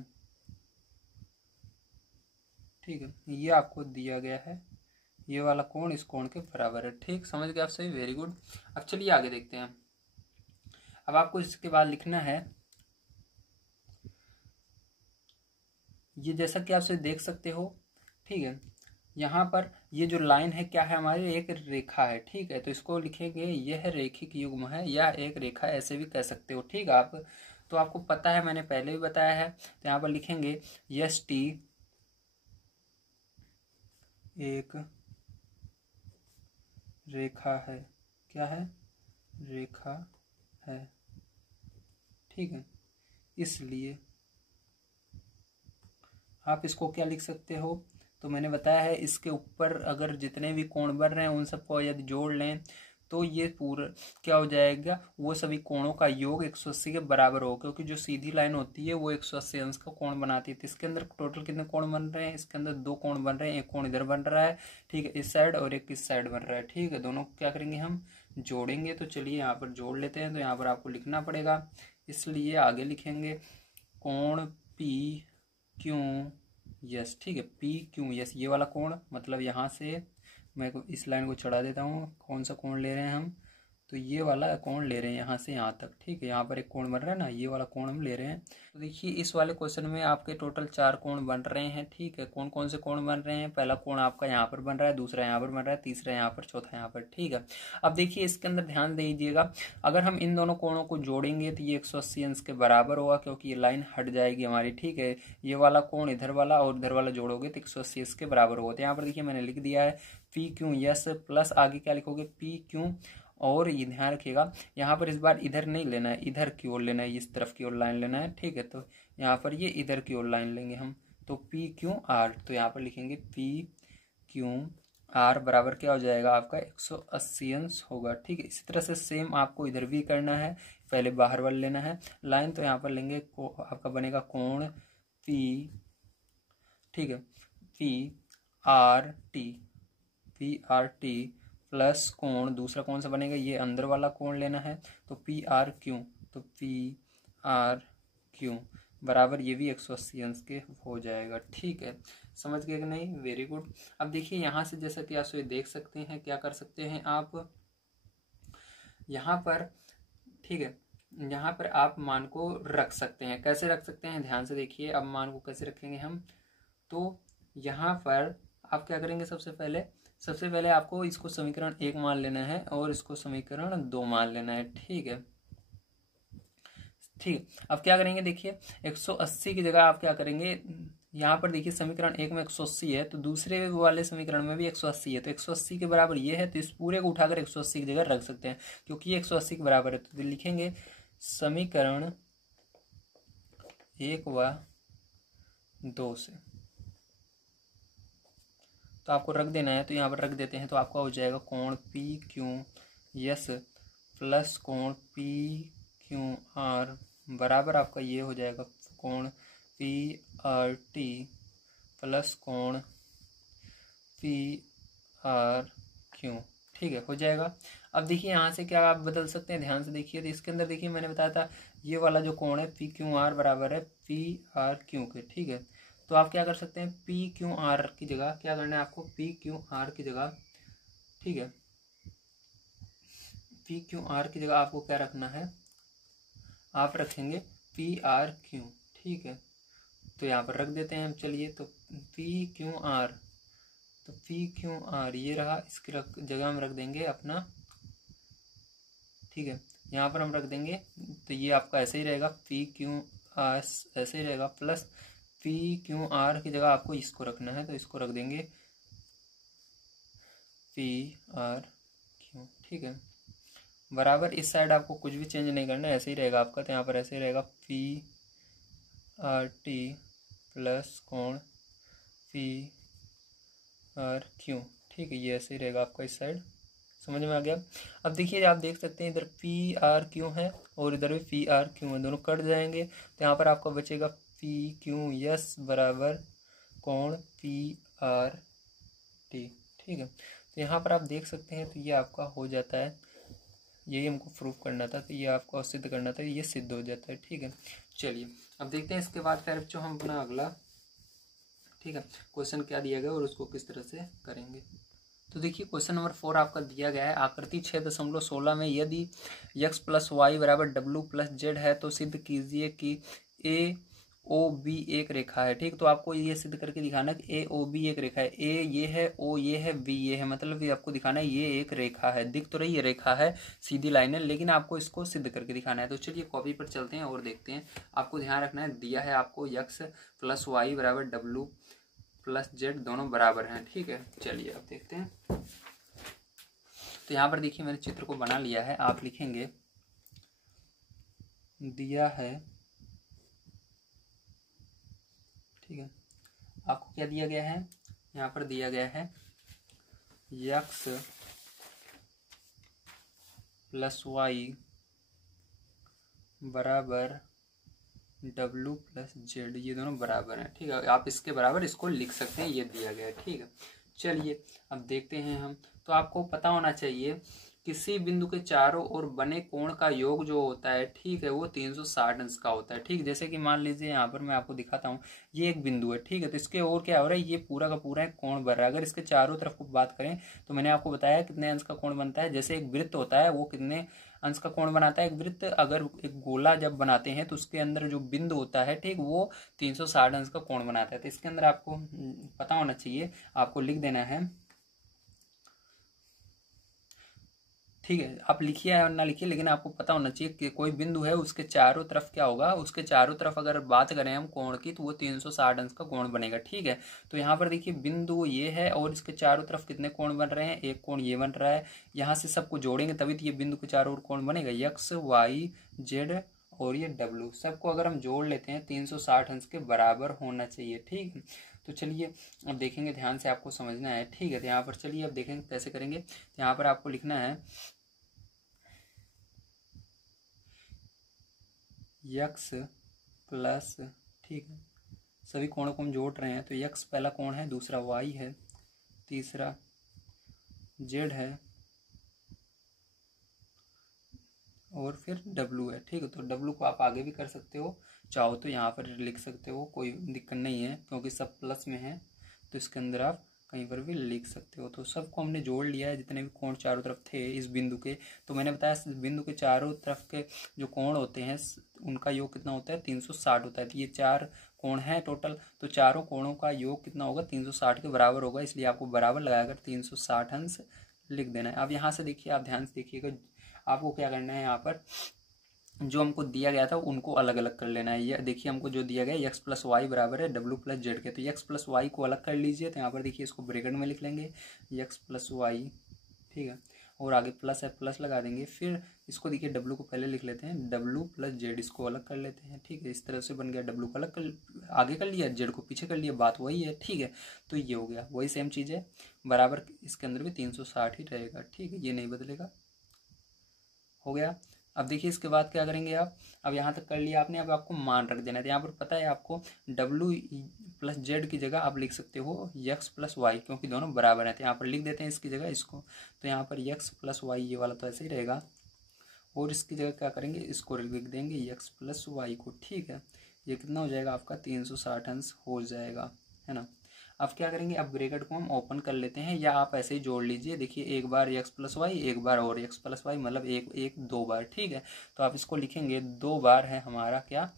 ठीक है। ये आपको दिया गया है, ये वाला कोण इस कोण के बराबर है, ठीक। समझ गए आप सही, वेरी गुड। अब चलिए आगे देखते हैं। अब आपको इसके बाद लिखना है, ये जैसा कि आप देख सकते हो, ठीक है। यहाँ पर ये जो लाइन है क्या है हमारी, एक रेखा है, ठीक है। तो इसको लिखेंगे यह रैखिक युग्म है या एक रेखा, ऐसे भी कह सकते हो, ठीक। आप तो आपको पता है, मैंने पहले भी बताया है। तो यहाँ पर लिखेंगे यस टी एक रेखा है, क्या है, रेखा है, ठीक है। इसलिए आप इसको क्या लिख सकते हो, तो मैंने बताया है इसके ऊपर अगर जितने भी कोण बन रहे हैं उन सबको यदि जोड़ लें तो ये पूरा क्या हो जाएगा, वो सभी कोणों का योग 180 के बराबर हो, क्योंकि जो सीधी लाइन होती है वो 180 अंश का कोण बनाती है। तो इसके अंदर टोटल कितने कोण बन रहे हैं, इसके अंदर 2 कोण बन रहे हैं, एक कोण इधर बन रहा है, ठीक है, इस साइड, और एक इस साइड बन रहा है, ठीक है। दोनों को क्या करेंगे हम जोड़ेंगे। तो चलिए यहाँ पर जोड़ लेते हैं। तो यहाँ पर आपको लिखना पड़ेगा, इसलिए आगे लिखेंगे कोण PQS, ठीक है। PQS ये वाला कोण, मतलब यहाँ से मैं इस लाइन को चढ़ा देता हूँ। कौन सा कोण ले रहे हैं हम, तो ये वाला कोण ले रहे हैं यहाँ से यहाँ तक, ठीक है। यहाँ पर एक कोण बन रहा है ना, ये वाला कोण हम ले रहे हैं। तो देखिए इस वाले क्वेश्चन में आपके टोटल 4 कोण बन रहे हैं, ठीक है। कौन कौन से कोण बन रहे हैं, पहला कोण आपका यहाँ पर बन रहा है, दूसरा यहाँ पर बन रहा है, तीसरा यहाँ पर, चौथा यहाँ पर, ठीक है। अब देखिए इसके अंदर ध्यान दीजिएगा, अगर हम इन दोनों कोणों को जोड़ेंगे तो ये 180 अंश के बराबर होगा, क्योंकि ये लाइन हट जाएगी हमारी, ठीक है। ये वाला कोण इधर वाला और इधर वाला जोड़ोगे तो 180 अंश के बराबर होगा। तो यहाँ पर देखिए मैंने लिख दिया है PQS प्लस आगे क्या लिखोगे PQ, और ये ध्यान रखिएगा यहाँ पर इस बार इधर नहीं लेना है, इधर की ओर लेना है, इस तरफ की ओर लाइन लेना है, ठीक है। तो यहाँ पर ये इधर की ओर लाइन लेंगे हम, तो PQR, तो यहाँ पर लिखेंगे क्यू आर बराबर क्या हो जाएगा आपका 180 अंश होगा। ठीक है, इसी तरह से सेम आपको इधर भी करना है। पहले बाहर वाला लेना है लाइन, तो यहाँ पर लेंगे आपका बनेगा कोण पी। ठीक है, पी आर टी प्लस कोण, दूसरा कौन सा बनेगा, ये अंदर वाला कोण लेना है, तो पी आर क्यू, तो पी आर क्यू बराबर ये भी 180 अंश के हो जाएगा। ठीक है, समझ गए कि नहीं? Very good. अब देखिए यहाँ से जैसा कि आप सभी देख सकते हैं, क्या कर सकते हैं आप यहाँ पर। ठीक है, यहाँ पर आप मान को रख सकते हैं। कैसे रख सकते हैं, ध्यान से देखिए। अब मान को कैसे रखेंगे हम, तो यहाँ पर आप क्या करेंगे, सबसे पहले आपको इसको समीकरण 1 मान लेना है और इसको समीकरण 2 मान लेना है। ठीक है, अब क्या करेंगे, देखिए 180 की जगह आप क्या करेंगे, यहाँ पर देखिए समीकरण 1 में 180 है, तो दूसरे वाले समीकरण में भी 180 है, तो 180 के बराबर ये है, तो इस पूरे को उठाकर 180 की जगह रख सकते हैं, क्योंकि ये 180 के बराबर है। तो लिखेंगे समीकरण 1 व 2 से, तो आपको रख देना है, तो यहाँ पर रख देते हैं, तो आपका हो जाएगा कोण पी क्यू एस प्लस कोण पी क्यू आर बराबर आपका ये हो जाएगा कोण पी आर टी प्लस कोण पी आर क्यू। ठीक है, हो जाएगा। अब देखिए यहाँ से क्या आप बदल सकते हैं, ध्यान से देखिए। तो इसके अंदर देखिए मैंने बताया था ये वाला जो कोण है पी क्यू आर बराबर है पी आर क्यू के। ठीक है, तो आप क्या कर सकते हैं, पी क्यू आर की जगह क्या करना है आपको, पी क्यू आर की जगह, ठीक है, पी क्यू आर की जगह आपको क्या रखना है, आप रखेंगे पी आर क्यू। ठीक है, तो यहाँ पर रख देते हैं हम। चलिए, तो पी क्यू आर, तो पी क्यू आर ये रहा, इसकी जगह हम रख देंगे अपना, ठीक है, यहाँ पर हम रख देंगे, तो ये आपका ऐसे ही रहेगा, पी क्यू आर ऐसे ही रहेगा, प्लस पी क्यू आर की जगह आपको इसको रखना है, तो इसको रख देंगे पी आर क्यू। ठीक है, बराबर इस साइड आपको कुछ भी चेंज नहीं करना है, ऐसे ही रहेगा आपका, तो यहाँ पर ऐसे ही रहेगा पी आर टी प्लस कोण पी आर क्यू। ठीक है, ये ऐसे ही रहेगा आपका इस साइड, समझ में आ गया। अब देखिए आप देख सकते हैं इधर पी आर क्यू है और इधर भी पी आर क्यू है, दोनों कट जाएंगे, तो यहाँ पर आपका बचेगा पी क्यू एस बराबर कोण पी आर टी। ठीक है, तो यहाँ पर आप देख सकते हैं, तो ये आपका हो जाता है, यही हमको प्रूफ करना था, तो ये आपको सिद्ध करना था, ये सिद्ध हो जाता है। ठीक है, चलिए अब देखते हैं इसके बाद फिर जो हम अपना अगला, ठीक है, क्वेश्चन क्या दिया गया और उसको किस तरह से करेंगे। तो देखिए क्वेश्चन नंबर 4 आपका दिया गया है, आकृति 6.16 में यदि x प्लस वाई बराबर w प्लस जेड है तो सिद्ध कीजिए कि ए ओ बी एक रेखा है। ठीक, तो आपको ये सिद्ध करके दिखाना कि ए ओ बी एक रेखा है, ए ये है, ओ ये है, बी ये है, मतलब ये आपको दिखाना है ये एक रेखा है। दिख तो रही है रेखा है, सीधी लाइन है, लेकिन आपको इसको सिद्ध करके दिखाना है। तो चलिए कॉपी पर चलते हैं और देखते हैं। आपको ध्यान रखना है, दिया है आपको x प्लस वाई बराबर w प्लस जेड दोनों बराबर हैं। ठीक है, चलिए अब देखते हैं। तो यहाँ पर देखिए मैंने चित्र को बना लिया है, आप लिखेंगे दिया है, ठीक है, आपको क्या दिया गया है, यहाँ पर दिया गया है x प्लस वाई बराबर w प्लस जेड, ये दोनों बराबर हैं। ठीक है, आप इसके बराबर इसको लिख सकते हैं, ये दिया गया है। ठीक है, चलिए अब देखते हैं हम। तो आपको पता होना चाहिए किसी बिंदु के चारों ओर बने कोण का योग जो होता है, ठीक है, वो 360 अंश का होता है। ठीक, जैसे कि मान लीजिए यहाँ पर मैं आपको दिखाता हूँ, ये एक बिंदु है, ठीक है, तो इसके ओर क्या हो रहा है, ये पूरा का पूरा एक कोण बन रहा है। अगर इसके चारों तरफ को बात करें तो मैंने आपको बताया कितने अंश का कोण बनता है। जैसे एक वृत्त होता है, वो कितने अंश का कोण बनाता है, एक वृत्त अगर एक गोला जब बनाते हैं तो उसके अंदर जो बिंदु होता है, ठीक, वो 360 अंश का कोण बनाता है। तो इसके अंदर आपको पता होना चाहिए, आपको लिख देना है, ठीक है, आप लिखिए या ना लिखिए, लेकिन आपको पता होना चाहिए कि कोई बिंदु है, उसके चारों तरफ क्या होगा, उसके चारों तरफ अगर बात करें हम कोण की, तो वो 360 अंश का कोण बनेगा। ठीक है, तो यहाँ पर देखिए बिंदु ये है और इसके चारों तरफ कितने कोण बन रहे हैं, एक कोण ये बन रहा है। यहाँ से सबको जोड़ेंगे तभी तो ये बिंदु के चारों ओर कोण बनेगा, x y z और ये w, सबको अगर हम जोड़ लेते हैं 360 अंश के बराबर होना चाहिए। ठीक, तो चलिए अब देखेंगे, ध्यान से आपको समझना है, ठीक है। तो यहाँ पर चलिए अब देखेंगे कैसे करेंगे। तो यहाँ पर आपको लिखना है यक्स प्लस, ठीक है, सभी कोणों को हम जोड़ रहे हैं। तो यक्स पहला कोण है, दूसरा वाई है, तीसरा जेड है और फिर डब्लू है, ठीक है। तो डब्लू को आप आगे भी कर सकते हो, चाहो तो यहाँ पर लिख सकते हो, कोई दिक्कत नहीं है, क्योंकि सब प्लस में है तो इसके अंदर आप कहीं पर भी लिख सकते हो। तो सबको हमने जोड़ लिया है, जितने भी कोण चारों तरफ थे इस बिंदु के। तो मैंने बताया इस बिंदु के चारों तरफ के जो कोण होते हैं उनका योग कितना होता है, 360 होता है। तो ये 4 कोण हैं टोटल, तो चारों कोणों का योग कितना होगा, 360 के बराबर होगा, इसलिए आपको बराबर लगाकर 360 अंश लिख देना है। अब यहाँ से देखिए, आप ध्यान से देखिएगा, आपको क्या करना है, यहाँ पर जो हमको दिया गया था उनको अलग अलग कर लेना है। ये देखिए हमको जो दिया गया एक्स प्लस वाई बराबर है डब्ल्यू प्लस जेड के, तो एक्स प्लस वाई को अलग कर लीजिए। तो यहाँ पर देखिए इसको ब्रैकेट में लिख लेंगे एक्स प्लस वाई, ठीक है, और आगे प्लस है, प्लस लगा देंगे। फिर इसको देखिए डब्ल्यू को पहले लिख लेते हैं डब्ल्यू प्लस जेड, इसको अलग कर लेते हैं, ठीक है। इस तरह से बन गया, डब्ल्यू को अलग कर आगे कर लिया, जेड को पीछे कर लिया, बात वही है, ठीक है। तो ये हो गया, वही सेम चीज़ है, बराबर इसके अंदर भी 360 ही रहेगा, ठीक है, ये नहीं बदलेगा, हो गया। अब देखिए इसके बाद क्या करेंगे आप, अब यहाँ तक कर लिया आपने, अब आपको मान रख देना है। तो यहाँ पर पता है आपको डब्ल्यू प्लस जेड की जगह आप लिख सकते हो यक्स प्लस वाई, क्योंकि दोनों बराबर हैं। तो यहाँ पर लिख देते हैं इसकी जगह इसको, तो यहाँ पर यक्स प्लस वाई ये वाला तो ऐसे ही रहेगा, और इसकी जगह क्या करेंगे, इसको लिख देंगे यक्स प्लस वाई को, ठीक है। ये कितना हो जाएगा आपका 360 अंश हो जाएगा, है ना। अब क्या करेंगे, अब ब्रैकेट को हम ओपन कर लेते हैं, या आप ऐसे ही जोड़ लीजिए। देखिए एक बार एक्स प्लस वाई, एक बार और एक्स प्लस वाई, मतलब एक 2 बार, ठीक है। तो आप इसको लिखेंगे 2 बार है हमारा क्या,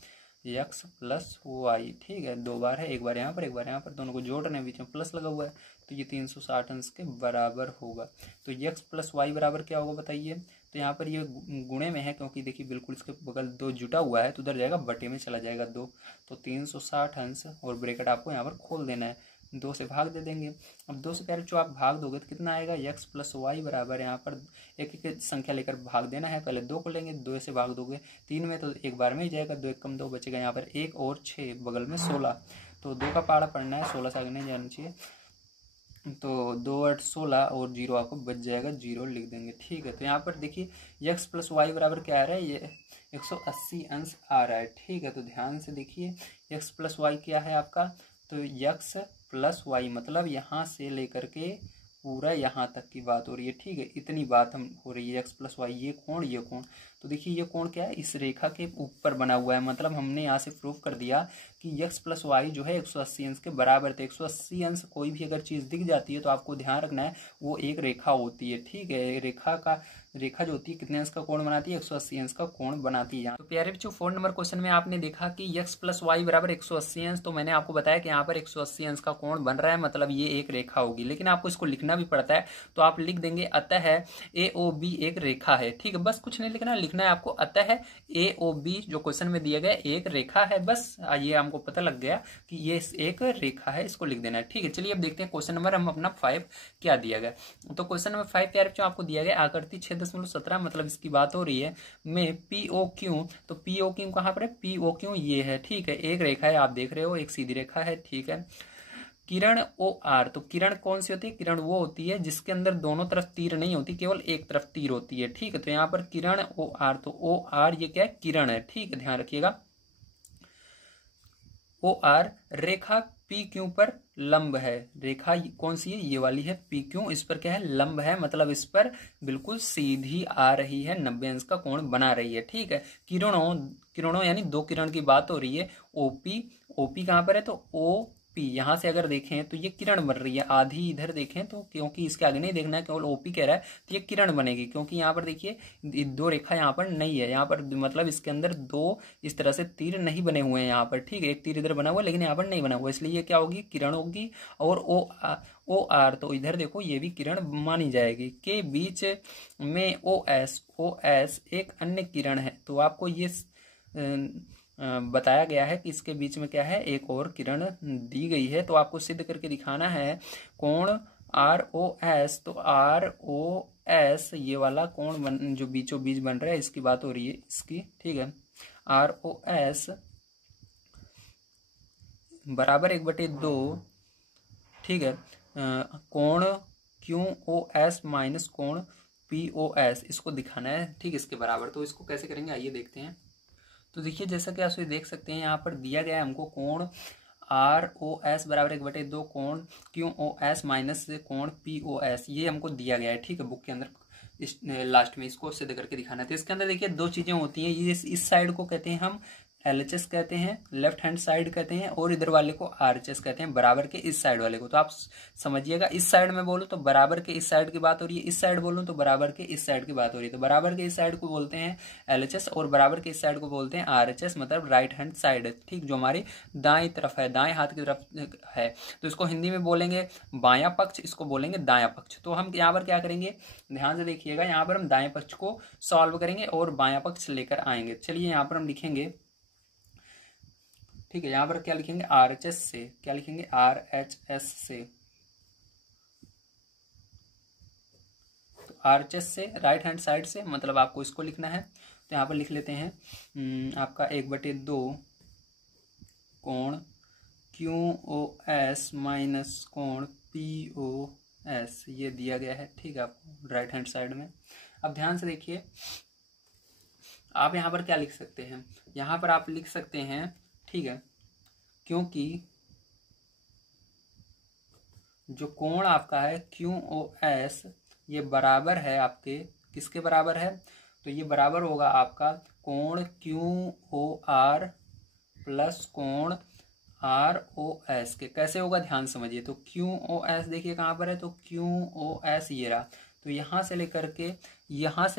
एक्स प्लस वाई, ठीक है, 2 बार है, एक बार यहाँ पर एक बार यहाँ पर, दोनों को जोड़ रहे हैं, बीच में प्लस लगा हुआ है, तो ये 360 अंश के बराबर होगा। तो एक्स प्लस वाई बराबर क्या होगा बताइए। तो यहाँ पर ये गुणे में है, क्योंकि देखिए बिल्कुल इसके बगल 2 जुटा हुआ है, तो उधर जाएगा बटे में चला जाएगा 2, तो 360 अंश, और ब्रैकेट आपको यहाँ पर खोल देना है, 2 से भाग दे देंगे। अब 2 से पहले जो आप भाग दोगे तो कितना आएगा, एक्स प्लस वाई बराबर, यहाँ पर एक एक संख्या लेकर भाग देना है, पहले 2 को लेंगे, 2 से भाग दोगे 3 में तो एक बार में ही जाएगा, 2 1 कम 2 बचेगा, यहाँ पर 1 और 6 बगल में 16, तो 2 का पहाड़ा पढ़ना है, 16 से आगे नहीं जाना चाहिए, तो 2 8 16 और 0 आपको बच जाएगा, 0 लिख देंगे, ठीक है। तो यहाँ पर देखिए एक्स प्लस वाई बराबर क्या आ रहा है, ये 180 अंश आ रहा है, ठीक है। तो ध्यान से देखिए एक्स प्लस वाई क्या है आपका, तो एक्स प्लस वाई मतलब यहाँ से लेकर के पूरा यहाँ तक की बात हो रही है, ठीक है, इतनी बात हम हो रही है, एक्स प्लस वाई, ये कोण ये कोण। तो देखिए ये कोण क्या है, इस रेखा के ऊपर बना हुआ है, मतलब हमने यहाँ से प्रूफ कर दिया कि एक्स प्लस वाई जो है 180 अंश के बराबर थे। 180 अंश कोई भी अगर चीज़ दिख जाती है तो आपको ध्यान रखना है वो एक रेखा होती है, ठीक है। रेखा जो होती है कितने अंश का कोण बनाती है, 180 अंश का कोण बनाती है। तो प्यारे बच्चों 4 नंबर क्वेश्चन में आपने देखा कि एक्स प्लस वाई बराबर 180 अंश, तो मैंने आपको बताया कि यहाँ पर 180 अंश का कोण बन रहा है, मतलब ये एक रेखा होगी, लेकिन आपको इसको लिखना भी पड़ता है, तो आप लिख देंगे अतः ए ओ बी एक रेखा है, ठीक है, बस कुछ नहीं लिखना, लिखना है आपको अतः ए ओ बी जो क्वेश्चन में दिया गया एक रेखा है, बस ये हमको पता लग गया कि ये एक रेखा है, इसको लिख देना है, ठीक है। चलिए अब देखते हैं क्वेश्चन नंबर हम अपना 5 क्या दिया गया। तो क्वेश्चन नंबर 5 प्यारे बच्चों आपको दिया गया आकृति 6.17, मतलब इसकी बात हो रही है में पी ओ क्यू, तो पी ओ क्यू कहाँ पर है, पी ओ क्यू ये है, ठीक है, एक रेखा है, आप देख रहे हो एक सीधी रेखा है, ठीक है। किरण ओ आर, तो किरण कौन सी होती है, किरण वो होती है जिसके अंदर दोनों तरफ तीर नहीं होती, केवल एक तरफ तीर होती है, ठीक है। तो यहाँ पर किरण ओ आर, तो ओ आर ये क्या है, किरण है, ठीक है, ध्यान रखिएगा। ओ आर रेखा पी क्यू पर लंब है, रेखा कौन सी है, ये वाली है पी क्यू, इस पर क्या है, लंब है, मतलब इस पर बिल्कुल सीधी आ रही है, 90 अंश का कोण बना रही है, ठीक है। किरणों यानी 2 किरण की बात हो रही है, ओपी, ओपी कहाँ पर है, तो ओ पी, यहां से अगर देखें तो ये किरण बन रही है, आधी इधर देखें तो, क्योंकि इसके आगे नहीं देखना है, केवल ओपी कह रहा है, तो ये किरण बनेगी, क्योंकि यहाँ पर देखिए 2 रेखा यहाँ पर नहीं है, यहाँ पर मतलब इसके अंदर 2 इस तरह से तीर नहीं बने हुए हैं यहाँ पर, ठीक है, एक तीर इधर बना हुआ है लेकिन यहाँ पर नहीं बना हुआ, इसलिए ये क्या होगी, किरण होगी। और ओ आर, तो इधर देखो ये भी किरण मानी जाएगी, के बीच में ओ एस एक अन्य किरण है, तो आपको ये बताया गया है कि इसके बीच में क्या है, एक और किरण दी गई है, तो आपको सिद्ध करके दिखाना है कोण आर ओ एस, तो आर ओ एस ये वाला कोण जो बीचों बीच बन रहा है, इसकी बात हो रही है इसकी, ठीक है, आर ओ एस बराबर 1/2 ठीक है, कोण QoS माइनस कोण POS इसको दिखाना है, ठीक, इसके बराबर। तो इसको कैसे करेंगे आइए देखते हैं। तो देखिए जैसा कि आप देख सकते हैं यहाँ पर दिया गया है हमको कोण ROS बराबर 1/2 कोण QoS माइनस कोण POS, ये हमको दिया गया है, ठीक है, बुक के अंदर। इस लास्ट में इसको सिद्ध करके दिखाना है। तो इसके अंदर देखिए दो चीजें होती हैं, ये इस साइड को कहते हैं हम LHS कहते हैं, लेफ्ट हैंड साइड कहते हैं, और इधर वाले को RHS कहते हैं, बराबर के इस साइड वाले को। तो आप समझिएगा, इस साइड में बोलूं तो बराबर के इस साइड की बात हो रही है, इस साइड बोलूं तो बराबर के इस साइड की बात हो रही है। तो बराबर के इस साइड को बोलते हैं LHS और बराबर के इस साइड को बोलते हैं RHS, मतलब राइट हैंड साइड, ठीक, जो हमारी दाएं तरफ है, दाएं हाथ की तरफ है। तो इसको हिंदी में बोलेंगे बायां पक्ष, इसको बोलेंगे दायां पक्ष। तो हम यहाँ पर क्या करेंगे, ध्यान से देखिएगा, यहाँ पर हम दाएं पक्ष को सॉल्व करेंगे और बायां पक्ष लेकर आएंगे। चलिए यहाँ पर हम लिखेंगे, ठीक है, यहां पर क्या लिखेंगे, RHS से, क्या लिखेंगे, RHS से। तो RHS से राइट हैंड साइड से, मतलब आपको इसको लिखना है। तो यहाँ पर लिख लेते हैं आपका 1/2 कोण QoS माइनस कोण POS, ये दिया गया है, ठीक है, आपको राइट हैंड साइड में। अब ध्यान से देखिए, आप यहाँ पर क्या लिख सकते हैं, यहाँ पर आप लिख सकते हैं, ठीक है, क्योंकि जो कोण आपका है QoS ये बराबर है आपके, किसके बराबर है, तो ये बराबर होगा आपका कोण QOR प्लस कोण ROS के। कैसे होगा ध्यान समझिए। तो QoS देखिए कहाँ पर है, तो QoS ये रहा। तो यहाँ से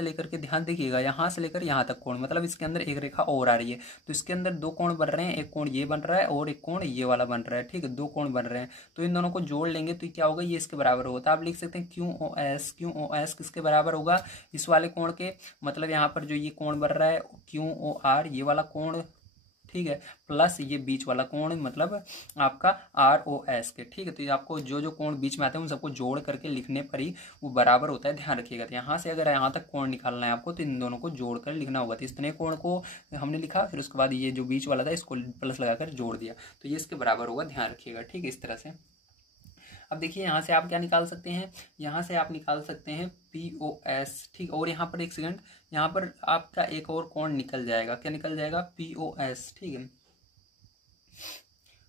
लेकर के ध्यान देखिएगा, यहाँ से लेकर यहाँ तक कोण, मतलब इसके अंदर एक रेखा और आ रही है। तो इसके अंदर दो कोण बन रहे हैं, एक कोण ये बन रहा है और एक कोण ये वाला बन रहा है, ठीक है, दो कोण बन रहे हैं। तो इन दोनों को जोड़ लेंगे तो क्या होगा, ये इसके बराबर होगा। तो आप लिख सकते हैं QoS किसके बराबर होगा, इस वाले कोण के, मतलब यहाँ पर जो ये कोण बन रहा है QOR ये वाला कोण, ठीक है, प्लस ये बीच वाला कोण, मतलब आपका ROS के, ठीक है। तो ये आपको जो जो कोण बीच में आते हैं उन सबको जोड़ करके लिखने पर ही वो बराबर होता है, ध्यान रखिएगा। तो यहाँ से अगर यहाँ तक कोण निकालना है आपको तो इन दोनों को जोड़ कर लिखना होगा। तो इतने कोण को हमने लिखा, फिर उसके बाद ये जो बीच वाला था इसको प्लस लगाकर जोड़ दिया, तो ये इसके बराबर होगा, ध्यान रखिएगा, ठीक है, इस तरह से। अब देखिए यहाँ से आप क्या निकाल सकते हैं, यहाँ से आप निकाल सकते हैं POS, ठीक, और यहाँ पर एक सेकंड, यहाँ पर आपका एक और कोण निकल जाएगा, क्या निकल जाएगा, POS, ठीक है।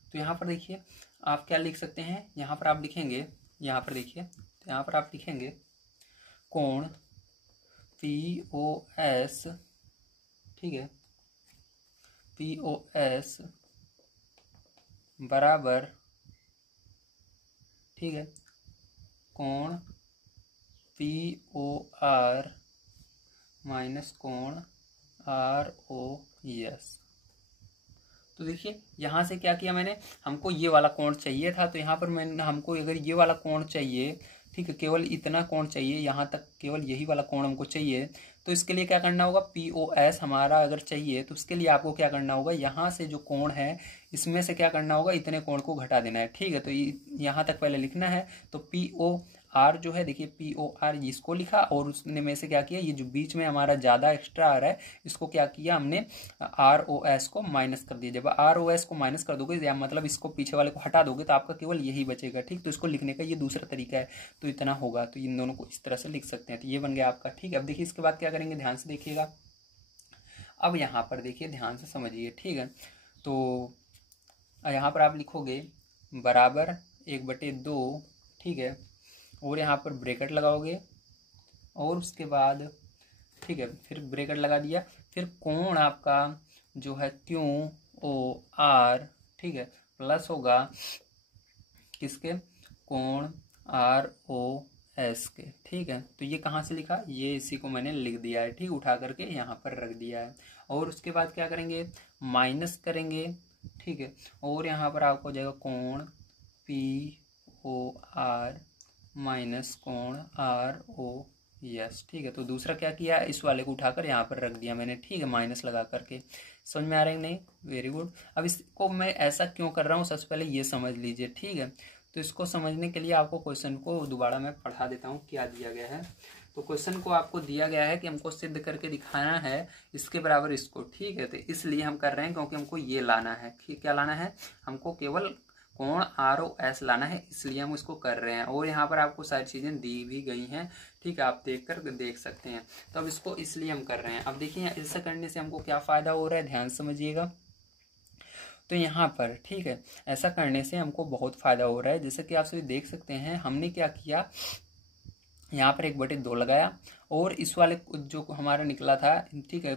तो यहाँ पर देखिए आप क्या लिख सकते हैं, यहाँ पर आप लिखेंगे, यहाँ पर देखिए, तो यहाँ पर आप लिखेंगे कोण POS, ठीक है, POS बराबर, ठीक है, कोण POR माइनस कोण ROS। तो देखिए यहाँ से क्या किया मैंने, हमको ये वाला कोण चाहिए था, तो यहाँ पर मैंने, हमको अगर ये वाला कोण चाहिए, ठीक है, केवल इतना कोण चाहिए, यहाँ तक केवल यही वाला कोण हमको चाहिए। तो इसके लिए क्या करना होगा, POS हमारा अगर चाहिए तो उसके लिए आपको क्या करना होगा, यहाँ से जो कोण है इसमें से क्या करना होगा, इतने कोण को घटा देना है, ठीक है। तो यहाँ तक पहले लिखना है। तो POR जो है, देखिए POR इसको लिखा, और उसने में से क्या किया, ये जो बीच में हमारा ज़्यादा एक्स्ट्रा आ रहा है इसको क्या किया हमने, ROS को माइनस कर दिया। जब ROS को माइनस कर दोगे या मतलब इसको पीछे वाले को हटा दोगे तो आपका केवल यही बचेगा, ठीक। तो इसको लिखने का ये दूसरा तरीका है, तो इतना होगा। तो इन दोनों को इस तरह से लिख सकते हैं। तो ये बन गया आपका, ठीक है। अब देखिए इसके बाद क्या करेंगे, ध्यान से देखिएगा। अब यहाँ पर देखिए ध्यान से समझिए, ठीक है। तो यहाँ पर आप लिखोगे बराबर 1/2, ठीक है, और यहाँ पर ब्रैकेट लगाओगे, और उसके बाद, ठीक है, फिर ब्रैकेट लगा दिया, फिर कोण आपका जो है QOR, ठीक है, प्लस होगा किसके, कोण ROS के, ठीक है। तो ये कहाँ से लिखा, ये इसी को मैंने लिख दिया है, ठीक, उठा करके यहाँ पर रख दिया है। और उसके बाद क्या करेंगे, माइनस करेंगे, ठीक है, और यहाँ पर आपको हो जाएगा कोण POR माइनस कोण ROS, ठीक है। तो दूसरा क्या किया, इस वाले को उठाकर यहाँ पर रख दिया मैंने, ठीक है, माइनस लगा करके। समझ में आ रहा है नहीं, वेरी गुड। अब इसको मैं ऐसा क्यों कर रहा हूँ, सबसे पहले ये समझ लीजिए, ठीक है। तो इसको समझने के लिए आपको क्वेश्चन को दोबारा मैं पढ़ा देता हूँ क्या दिया गया है। तो क्वेश्चन को आपको दिया गया है कि हमको सिद्ध करके दिखाना है इसके बराबर इसको, ठीक है। तो इसलिए हम कर रहे हैं क्योंकि हमको ये लाना है, ठीक, क्या लाना है, हमको केवल कोण ROS लाना है, इसलिए हम उसको कर रहे हैं। और यहाँ पर आपको सारी चीज़ें दी भी गई हैं, ठीक है, आप देख सकते हैं। तो अब इसको इसलिए हम कर रहे हैं। अब देखिए ऐसा करने से हमको क्या फ़ायदा हो रहा है, ध्यान समझिएगा। तो यहाँ पर ठीक है, ऐसा करने से हमको बहुत फ़ायदा हो रहा है। जैसे कि आप सभी देख सकते हैं, हमने क्या किया, यहाँ पर 1/2 लगाया और इस वाले जो हमारा निकला था, ठीक है,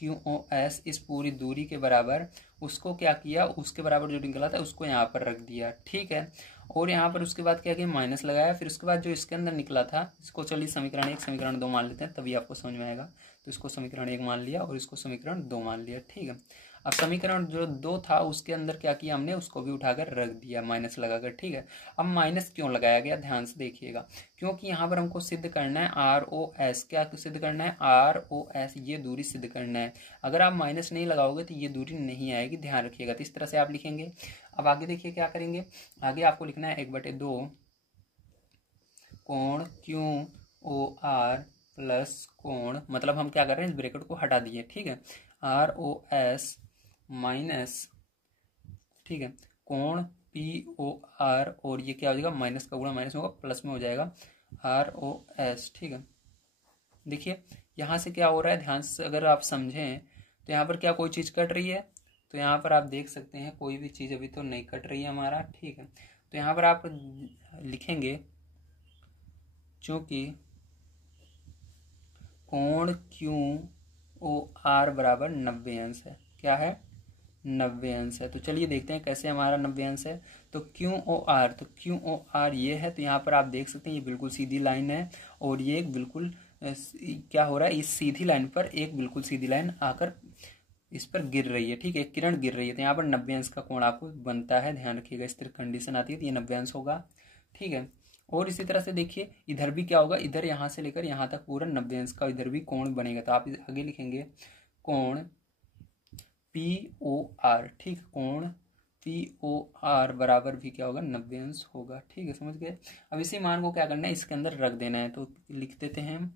QoS इस पूरी दूरी के बराबर, उसको क्या किया, उसके बराबर जो निकला था उसको यहाँ पर रख दिया, ठीक है। और यहाँ पर उसके बाद क्या किया, माइनस लगाया। फिर उसके बाद जो इसके अंदर निकला था, इसको चलिए समीकरण 1 समीकरण 2 मान लेते हैं, तभी आपको समझ में आएगा। तो इसको समीकरण 1 मान लिया और इसको समीकरण 2 मान लिया, ठीक है। अब समीकरण जो 2 था उसके अंदर क्या किया हमने, उसको भी उठाकर रख दिया माइनस लगाकर, ठीक है। अब माइनस क्यों लगाया गया, ध्यान से देखिएगा, क्योंकि यहाँ पर हमको सिद्ध करना है ROS। क्या सिद्ध करना है, ROS, ये दूरी सिद्ध करना है। अगर आप माइनस नहीं लगाओगे तो ये दूरी नहीं आएगी, ध्यान रखिएगा। तो इस तरह से आप लिखेंगे। अब आगे देखिए क्या करेंगे, आगे आपको लिखना है 1/2 कोण QOR प्लस कोण, मतलब हम क्या कर रहे हैं, इस ब्रैकेट को हटा दिए, ठीक है, ROS माइनस, ठीक है, कोण POR, और ये क्या हो जाएगा, माइनस का गुणा माइनस होगा, प्लस में हो जाएगा ROS, ठीक है। देखिए यहाँ से क्या हो रहा है, ध्यान से अगर आप समझें तो यहाँ पर क्या कोई चीज़ कट रही है, तो यहाँ पर आप देख सकते हैं कोई भी चीज़ अभी तो नहीं कट रही है हमारा, ठीक है। तो यहाँ पर आप लिखेंगे, चूँकि कोण QOR बराबर 90 अंश है, क्या है, 90 अंश है। तो चलिए देखते हैं कैसे हमारा 90 अंश है। तो QOR ये है, तो यहाँ पर आप देख सकते हैं ये बिल्कुल सीधी लाइन है, और ये एक बिल्कुल क्या हो रहा है, इस सीधी लाइन पर एक बिल्कुल सीधी लाइन आकर इस पर गिर रही है, ठीक है, किरण गिर रही है। तो यहाँ पर 90 अंश का कोण आपको बनता है, ध्यान रखिएगा। इस तरह कंडीशन आती है तो ये 90 अंश होगा, ठीक है। और इसी तरह से देखिए इधर भी क्या होगा, इधर यहाँ से लेकर यहाँ तक पूरा 90 अंश का इधर भी कोण बनेगा। तो आप आगे लिखेंगे कोण POR, ठीक, कोण POR बराबर भी क्या होगा, 90 अंश होगा, ठीक है, समझ गए। अब इसी मान को क्या करना है, इसके अंदर रख देना है। तो लिख देते हैं हम।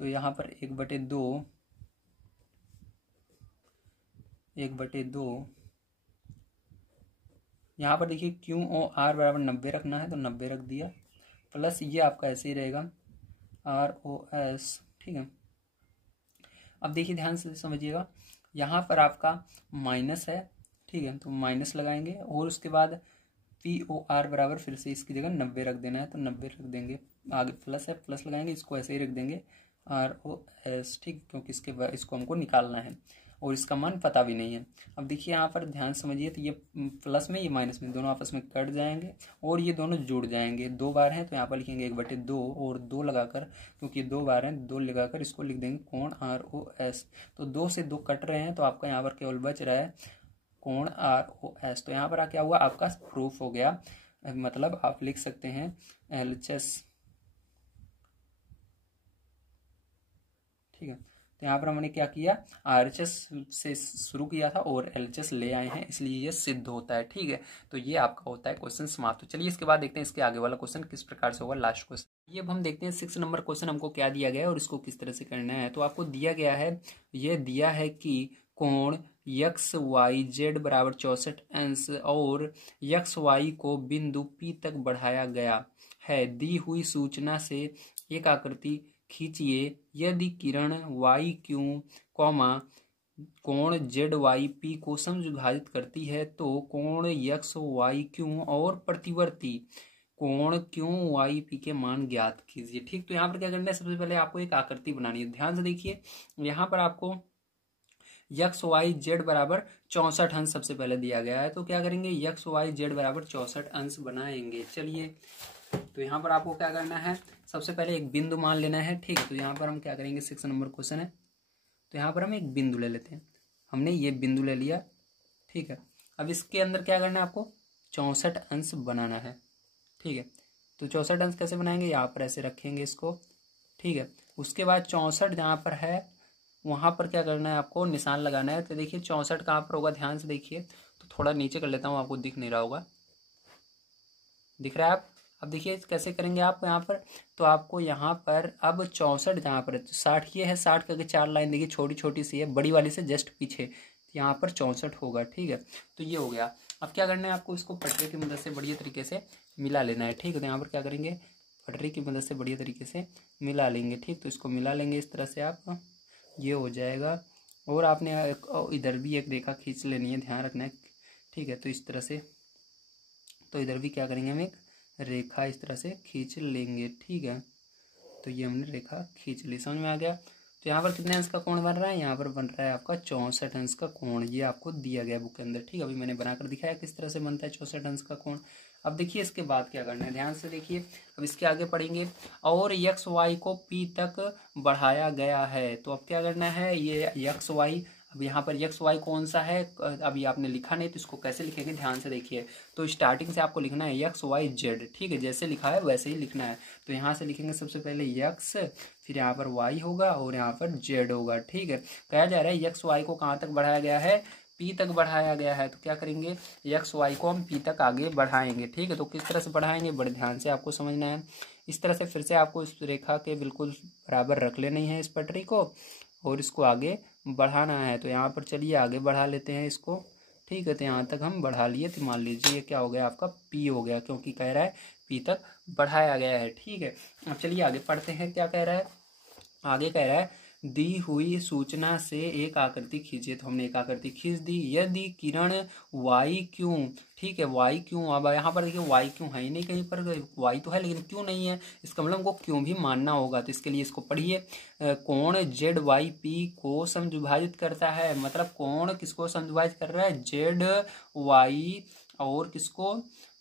तो यहाँ पर 1/2 यहाँ पर देखिए QOR बराबर 90 रखना है, तो 90 रख दिया, प्लस ये आपका ऐसे ही रहेगा ROS, ठीक है। अब देखिए ध्यान से समझिएगा, यहाँ पर आपका माइनस है, ठीक है, तो माइनस लगाएंगे और उसके बाद POR बराबर फिर से इसकी जगह 90 रख देना है, तो 90 रख देंगे। आगे प्लस है, प्लस लगाएंगे, इसको ऐसे ही रख देंगे ROS, ठीक, क्योंकि इसको हमको निकालना है और इसका मान पता भी नहीं है। अब देखिए यहाँ पर ध्यान समझिए, तो ये प्लस में ये माइनस में दोनों आपस में कट जाएंगे और ये दोनों जुड़ जाएंगे। 2 बार हैं तो यहाँ पर लिखेंगे 1/2 और 2 लगाकर, क्योंकि 2 बार हैं 2 लगाकर इसको लिख देंगे कोण ROS। तो 2 से 2 कट रहे हैं, तो आपका यहाँ पर केवल बच रहा है कोण ROS। तो यहाँ पर क्या हुआ, आपका प्रूफ हो गया। मतलब आप लिख सकते हैं LHS, ठीक है। तो यहाँ पर हमने क्या किया, RHS से शुरू किया था और LHS ले आए हैं, इसलिए ये सिद्ध होता है, ठीक है। तो ये आपका होता है क्वेश्चन समाप्त। तो चलिए इसके बाद देखते हैं इसके आगे वाला क्वेश्चन किस प्रकार से होगा, लास्ट क्वेश्चन। ये अब हम देखते हैं 6 नंबर क्वेश्चन हमको क्या दिया गया है और इसको किस तरह से करना है। तो आपको दिया गया है, ये दिया है कि कोण XYZ बराबर 64 अंश और XY को बिंदु P तक बढ़ाया गया है। दी हुई सूचना से एक आकृति खींचिए। यदि किरण YQ, कोण ZYP को समविभाजित करती है तो कोण XYQ और प्रतिवर्ती कोण QYP के मान ज्ञात कीजिए, ठीक। तो यहाँ पर क्या करना है, सबसे पहले आपको एक आकृति बनानी है। ध्यान से देखिए, यहाँ पर आपको XYZ बराबर 64 अंश सबसे पहले दिया गया है। तो क्या करेंगे, XYZ बराबर 64 अंश बनाएंगे। चलिए, तो यहाँ पर आपको क्या करना है, सबसे पहले एक बिंदु मान लेना है, ठीक है। तो यहाँ पर हम क्या करेंगे, 6 नंबर क्वेश्चन है, तो यहाँ पर हम एक बिंदु ले लेते हैं। हमने ये बिंदु ले लिया, ठीक है। अब इसके अंदर क्या करना है, आपको 64 अंश बनाना है, ठीक है। तो 64 अंश कैसे बनाएंगे, यहाँ पर ऐसे रखेंगे इसको, ठीक है। उसके बाद 64 जहाँ पर है वहाँ पर क्या करना है, आपको निशान लगाना है। तो देखिए 64 कहाँ पर होगा, ध्यान से देखिए। तो थोड़ा नीचे कर लेता हूँ, आपको दिख नहीं रहा होगा, दिख रहा है आप। अब देखिए कैसे करेंगे आप यहाँ पर, तो आपको यहाँ पर अब 64 जहाँ पर है, तो 60 ये है, 60 करके 4 लाइन देखिए छोटी छोटी सी है, बड़ी वाली से जस्ट पीछे, यहाँ पर 64 होगा, ठीक है। तो ये हो गया। अब क्या करना है आपको, इसको पटरी की मदद से बढ़िया तरीके से मिला लेना है। ठीक है, तो यहाँ पर क्या करेंगे, पटरी की मदद से बढ़िया तरीके से मिला लेंगे। ठीक, तो इसको मिला लेंगे इस तरह से आप, ये हो जाएगा। और आपने इधर भी एक रेखा खींच लेनी है, ध्यान रखना है। ठीक है, तो इस तरह से, तो इधर भी क्या करेंगे, हम एक रेखा इस तरह से खींच लेंगे। ठीक है, तो ये हमने रेखा खींच ली, समझ में आ गया। तो यहाँ पर कितने अंश का कोण बन रहा है, यहाँ पर बन रहा है आपका 64 अंश का कोण। ये आपको दिया गया बुक के अंदर। ठीक है, अभी मैंने बनाकर दिखाया किस तरह से बनता है 64 अंश का कोण। अब देखिए इसके बाद क्या करना है, ध्यान से देखिए। अब इसके आगे पढ़ेंगे, और यक्स वाई को पी तक बढ़ाया गया है। तो अब क्या करना है, ये यक्स वाई, अब यहाँ पर यक्स वाई कौन सा है, अभी आपने लिखा नहीं, तो इसको कैसे लिखेंगे, ध्यान से देखिए। तो स्टार्टिंग से आपको लिखना है यक्स वाई जेड। ठीक है, जैसे लिखा है वैसे ही लिखना है। तो यहाँ से लिखेंगे सबसे पहले यक्स, फिर यहाँ पर वाई होगा और यहाँ पर जेड होगा। ठीक है, कहा जा रहा है यक्स वाई को कहाँ तक बढ़ाया गया है, पी तक बढ़ाया गया है। तो क्या करेंगे, यक्स वाई को हम पी तक आगे बढ़ाएंगे। ठीक है, तो किस तरह से बढ़ाएंगे, बड़े ध्यान से आपको समझना है। इस तरह से फिर से आपको इस रेखा के बिल्कुल बराबर रख लेनी है इस पटरी को, और इसको आगे बढ़ाना है। तो यहाँ पर चलिए आगे बढ़ा लेते हैं इसको। ठीक है, तो यहाँ तक हम बढ़ा लिए, तो मान लीजिए ये क्या हो गया, आपका पी हो गया, क्योंकि कह रहा है पी तक बढ़ाया गया है। ठीक है, अब चलिए आगे पढ़ते हैं क्या कह रहा है। आगे कह रहा है, दी हुई सूचना से एक आकृति खींचे। तो हमने एक आकृति खींच दी। यदि किरण वाई क्यों, ठीक है, वाई क्यों, अब यहाँ पर देखिए वाई क्यों है ही नहीं कहीं पर, वाई तो है लेकिन क्यों नहीं है, इसका मतलब हमको क्यों भी मानना होगा। तो इसके लिए इसको पढ़िए, कोण जेड वाई पी को समद्विभाजित करता है। मतलब कोण किसको समद्विभाजित कर रहा है, जेड वाई और किसको,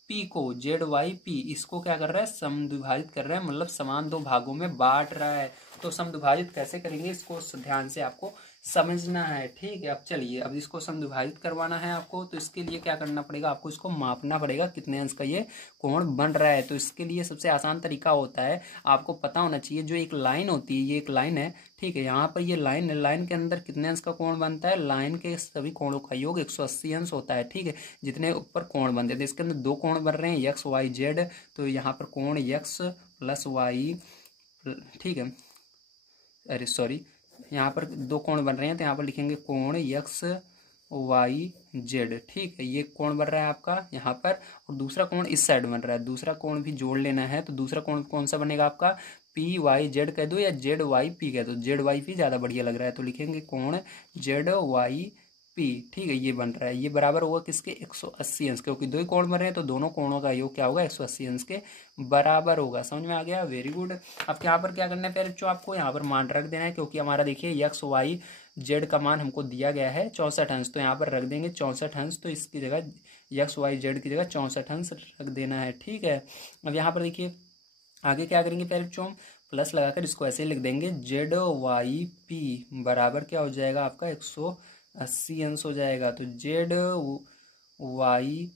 पी को, जेड वाई पी, इसको क्या कर रहा है, समद्विभाजित कर रहा है, मतलब समान दो भागों में बांट रहा है। तो समद्विभाजित कैसे करेंगे, इसको ध्यान से आपको समझना है। ठीक है, अब चलिए, अब इसको समद्विभाजित करवाना है आपको, तो इसके लिए क्या करना पड़ेगा, आपको इसको मापना पड़ेगा कितने अंश का ये कोण बन रहा है। तो इसके लिए सबसे आसान तरीका होता है, आपको पता होना चाहिए, जो एक लाइन होती है, ये एक लाइन है। ठीक है, यहाँ पर ये लाइन है, लाइन के अंदर कितने अंश का कोण बनता है, लाइन के सभी कोणों का योग 180 अंश होता है। ठीक है, जितने ऊपर कोण बनते हैं, इसके अंदर दो कोण बन रहे हैं, यक्स वाई जेड। तो यहाँ पर कोण यक्स प्लस वाई, ठीक है, अरे सॉरी, यहाँ पर दो कोण बन रहे हैं, तो यहाँ पर लिखेंगे कोण यक्स वाई जेड। ठीक है, ये कोण बन रहा है आपका यहाँ पर, और दूसरा कोण इस साइड बन रहा है, दूसरा कोण भी जोड़ लेना है। तो दूसरा कोण कौन सा बनेगा आपका, पी वाई जेड कह दो या जेड वाई पी कह दो, जेड वाई पी ज़्यादा बढ़िया लग रहा है, तो लिखेंगे कोण जेड वाई पी। ठीक है, ये बन रहा है, ये बराबर होगा किसके, 180 अंश, क्योंकि दो ही कोण बन रहे हैं, तो दोनों कोणों का योग क्या होगा, 180 अंश के बराबर होगा। समझ में आ गया, वेरी गुड। अब यहाँ पर क्या करना है, फिर जो आपको यहाँ पर मान रख देना है, क्योंकि हमारा देखिए यक्स वाई जेड का मान हमको दिया गया है 64 अंश, तो यहाँ पर रख देंगे 64 अंश। तो इसकी जगह यक्स वाई जेड की जगह 64 अंश रख देना है। ठीक है, अब यहाँ पर देखिए आगे क्या करेंगे, पहले चौम प्लस लगाकर इसको ऐसे ही लिख देंगे, जेड वाई पी बराबर क्या हो जाएगा आपका 180 अंश हो जाएगा। तो जेड वाई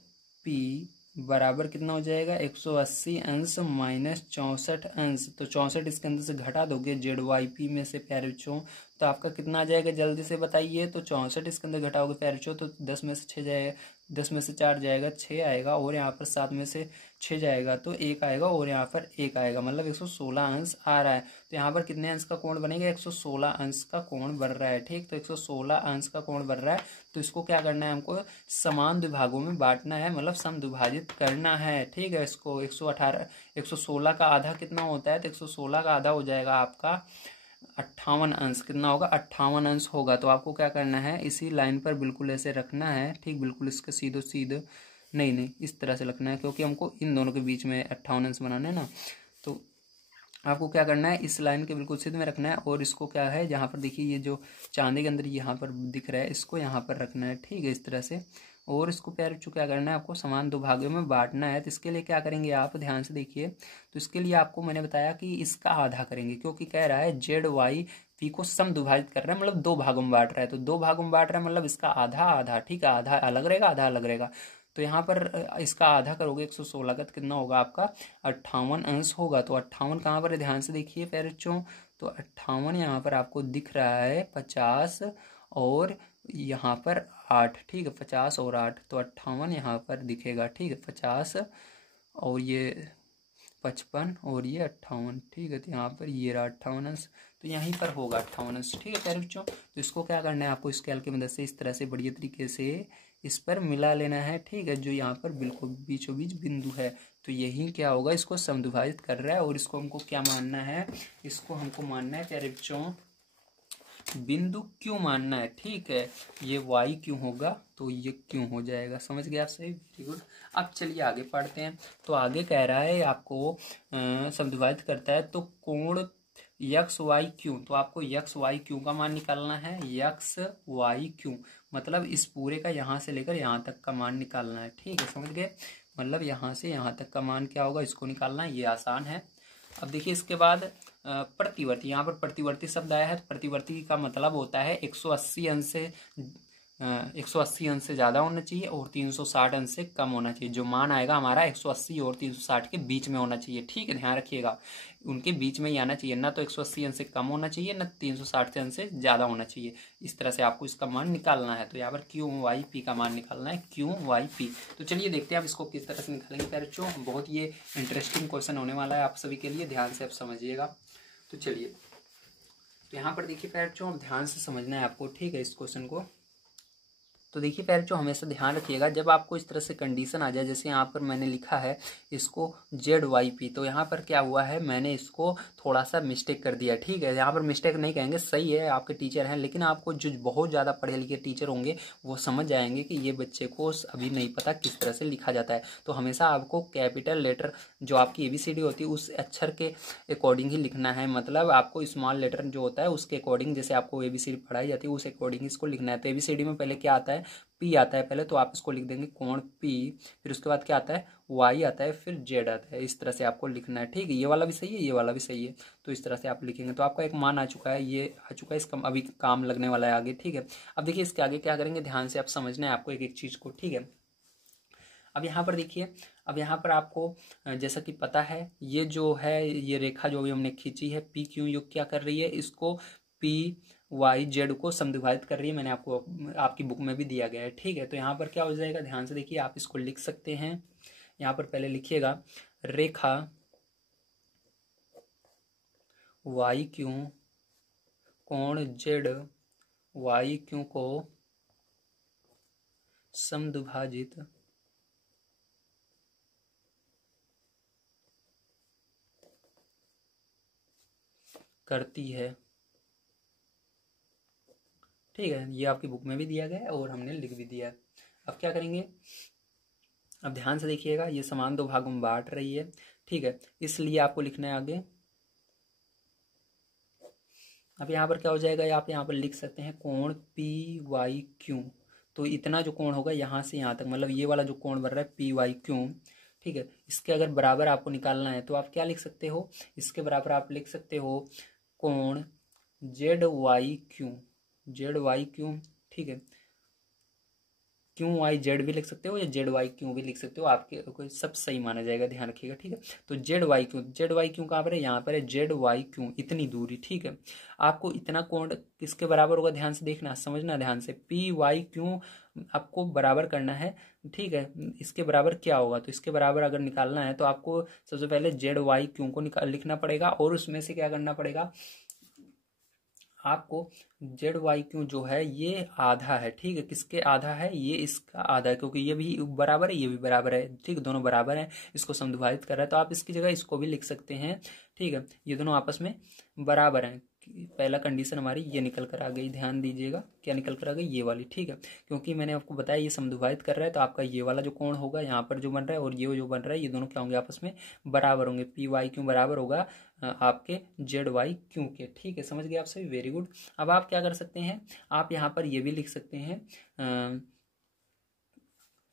पी बराबर कितना हो जाएगा, 180 अंश माइनस 64 अंश। तो 64 इसके अंदर से घटा दोगे जेड वाई पी में से प्यारे बच्चों, तो आपका कितना आ जाएगा, जल्दी से बताइए। तो 64 इसके अंदर घटाओगे प्यारे बच्चों, तो 10 में से 6 जाएगा, 10 में से 4 जाएगा, 6 आएगा, और यहाँ पर 7 में से 6 जाएगा तो 1 आएगा, और यहाँ पर 1 आएगा, मतलब 116 अंश आ रहा है। तो यहाँ पर कितने अंश का कोण बनेगा, 116 अंश का कोण बन रहा है। ठीक, तो 116 अंश का कोण बन रहा है, तो इसको क्या करना है, हमको समान विभागों में बांटना है, मतलब समद्विभाजित करना है। ठीक है, इसको 118 116 का आधा कितना होता है, तो 116 का आधा हो जाएगा आपका 58 अंश। कितना होगा, 58 अंश होगा। तो आपको क्या करना है, इसी लाइन पर बिल्कुल ऐसे रखना है। ठीक, बिल्कुल इसके सीधो सीधे, नहीं इस तरह से रखना है, क्योंकि हमको इन दोनों के बीच में 58 अंश बनाना है ना। तो आपको क्या करना है, इस लाइन के बिल्कुल सीधे में रखना है, और इसको क्या है, जहाँ पर देखिए ये जो चांदी के अंदर यहाँ पर दिख रहा है, इसको यहाँ पर रखना है। ठीक है, इस तरह से, और इसको प्यारे बच्चों क्या करना है, आपको समान दो भागों में बांटना है। तो इसके लिए क्या करेंगे, आप ध्यान से देखिए। तो इसके लिए आपको मैंने बताया कि इसका आधा करेंगे, क्योंकि कह रहा है जेड वाई पी को समद्विभाजित कर रहा है, मतलब दो भागों में बांट रहा है, तो दो भागों में बांट रहा है, मतलब इसका आधा आधा। ठीक है, आधा अलग रहेगा, आधा अलग रहेगा। तो यहाँ पर इसका आधा करोगे 116 का, तो कितना होगा आपका 58 अंश होगा। तो 58 कहाँ पर है, ध्यान से देखिए प्यारे बच्चों। तो 58 यहाँ पर आपको दिख रहा है 50 और यहाँ पर 8। ठीक है, 50 और 8, तो 58 यहाँ पर दिखेगा। ठीक है, 50 और ये 55 और ये 58। ठीक है, तो यहाँ पर ये रहा 58 अंश। तो यहीं पर होगा 58 अंश। ठीक है प्यारे बच्चों, तो इसको क्या करना है आपको स्केल की मदद से इस तरह से बढ़िया तरीके से इस पर मिला लेना है। ठीक है, जो यहाँ पर बिल्कुल बीचों बीच बिंदु है, तो यही क्या होगा, इसको समद्विभाजित कर रहा है। और इसको हमको क्या मानना है, इसको हमको मानना है प्यारे बच्चों बिंदु क्यों मानना है। ठीक है, ये वाई क्यों होगा तो ये क्यों हो जाएगा। समझ गए आप सही, वेरी गुड। अब चलिए आगे पढ़ते हैं। तो आगे कह रहा है आपको समद्विभाजित करता है तो कोण यक्स वाई क्यों, तो आपको यक्स वाई क्यों का मान निकालना है। यक्स वाई क्यों मतलब इस पूरे का यहाँ से लेकर यहाँ तक का मान निकालना है। ठीक है, समझ गए, मतलब यहाँ से यहाँ तक का मान क्या होगा, इसको निकालना है। ये आसान है। अब देखिए इसके बाद प्रतिवर्ती, यहाँ पर प्रतिवर्ती शब्द आया है। तो प्रतिवर्ती का मतलब होता है 180 अंश से 180 अंश से ज़्यादा होना चाहिए और 360 अंश से कम होना चाहिए। जो मान आएगा हमारा 180 और 360 के बीच में होना चाहिए। ठीक है, ध्यान रखिएगा, उनके बीच में ही आना चाहिए, ना तो 180 अंश से कम होना चाहिए, ना 360 अंश से ज़्यादा होना चाहिए। इस तरह से आपको इसका मान निकालना है। तो यहाँ पर क्यू वाई पी का मान निकालना है, क्यू वाई पी। तो चलिए देखते हैं आप इसको किस तरह से निकालेंगे प्यारे बच्चों। बहुत ये इंटरेस्टिंग क्वेश्चन होने वाला है आप सभी के लिए, ध्यान से आप समझिएगा। तो चलिए, तो यहाँ पर देखिए प्यारे बच्चों, ध्यान से समझना है आपको। ठीक है, इस क्वेश्चन को तो देखिए प्यारे बच्चों, हमेशा ध्यान रखिएगा जब आपको इस तरह से कंडीशन आ जाए, जैसे यहाँ पर मैंने लिखा है इसको जेड वाई पी, तो यहाँ पर क्या हुआ है, मैंने इसको थोड़ा सा मिस्टेक कर दिया। ठीक है, यहाँ पर मिस्टेक नहीं कहेंगे, सही है, आपके टीचर हैं, लेकिन आपको जो बहुत ज़्यादा पढ़े लिखे टीचर होंगे वो समझ जाएंगे कि ये बच्चे को अभी नहीं पता किस तरह से लिखा जाता है। तो हमेशा आपको कैपिटल लेटर जो आपकी ABCD होती है उस अक्षर के अकॉर्डिंग ही लिखना है। मतलब आपको स्मॉल लेटर जो होता है उसके अकॉर्डिंग, जैसे आपको ABCD पढ़ाई जाती है उस अकॉर्डिंग इसको लिखना है। तो ABCD में पहले क्या आता है, पी आता है पहले, तो आप इसको लिख देंगे कोण पी, फिर उसके बाद क्या आता है, वाई आता है, फिर जेड आता है। इस तरह से आपको लिखना है। ठीक है, ये वाला भी सही है, ये वाला भी सही है, तो इस तरह से आप लिखेंगे। तो आपका एक मान आ चुका है, ये आ चुका है, इसका अभी काम लगने वाला है आगे। ठीक है, अब देखिए इसके आगे क्या करेंगे, ध्यान से आप समझना है आपको एक एक चीज को। ठीक है, अब यहाँ पर देखिए, अब यहाँ पर आपको जैसा कि पता है, ये जो है ये रेखा जो भी हमने खींची है पी क्यू युग क्या कर रही है, इसको पी वाई जेड को समद्विभाजित कर रही है। मैंने आपको आपकी बुक में भी दिया गया है। ठीक है, तो यहाँ पर क्या हो जाएगा, ध्यान से देखिए, आप इसको लिख सकते हैं। यहाँ पर पहले लिखिएगा रेखा वाई क्यू कोण जेड वाई क्यू को समद्विभाजित करती है। ठीक है, ये आपकी बुक में भी दिया गया है और हमने लिख भी दिया है। अब क्या करेंगे, अब ध्यान से देखिएगा, ये समान दो भागों में बांट रही है। ठीक है, इसलिए आपको लिखना है आगे। अब यहाँ पर क्या हो जाएगा, आप यहाँ पर लिख सकते हैं कोण पी वाई क्यू। तो इतना जो कोण होगा यहाँ से यहाँ तक, मतलब ये वाला जो कोण बन रहा है पी वाई क्यू। ठीक है, इसके अगर बराबर आपको निकालना है तो आप क्या लिख सकते हो, इसके बराबर आप लिख सकते हो कोण Z Y Q, Z Y Q. ठीक है, क्यू वाई जेड भी लिख सकते हो या जेड वाई क्यू भी लिख सकते हो, आपके को सब सही माना जाएगा, ध्यान रखिएगा। ठीक है, तो Z Y Q, Z Y Q कहाँ पर है, यहाँ पर है, जेड वाई क्यू इतनी दूरी। ठीक है, आपको इतना कोण किसके बराबर होगा, ध्यान से देखना, समझना ध्यान से, पी वाई क्यू आपको बराबर करना है। ठीक है, इसके बराबर क्या होगा, तो इसके बराबर अगर निकालना है तो आपको सबसे पहले जेड वाई क्यू को लिखना पड़ेगा और उसमें से क्या करना पड़ेगा आपको, जेड वाई क्यू जो है ये आधा है। ठीक है, किसके आधा है, ये इसका आधा है, क्योंकि ये भी बराबर है ये भी बराबर है। ठीक, दोनों बराबर हैं, इसको समद्विभाजित कर रहा है, तो आप इसकी जगह इसको भी लिख सकते हैं। ठीक है, ये दोनों आपस में बराबर हैं। पहला कंडीशन हमारी ये निकल कर आ गई, ध्यान दीजिएगा क्या निकल कर आ गई, ये वाली। ठीक है, क्योंकि मैंने आपको बताया ये समद्विभाजित कर रहा है, तो आपका ये वाला जो कोण होगा यहाँ पर जो बन रहा है और ये जो बन रहा है, ये दोनों क्या होंगे, आपस में बराबर होंगे। पी वाई क्यू बराबर होगा आपके जेड वाई क्यू के। ठीक है, समझ गए आप सभी, वेरी गुड। अब आप क्या कर सकते हैं, आप यहाँ पर ये भी लिख सकते हैं।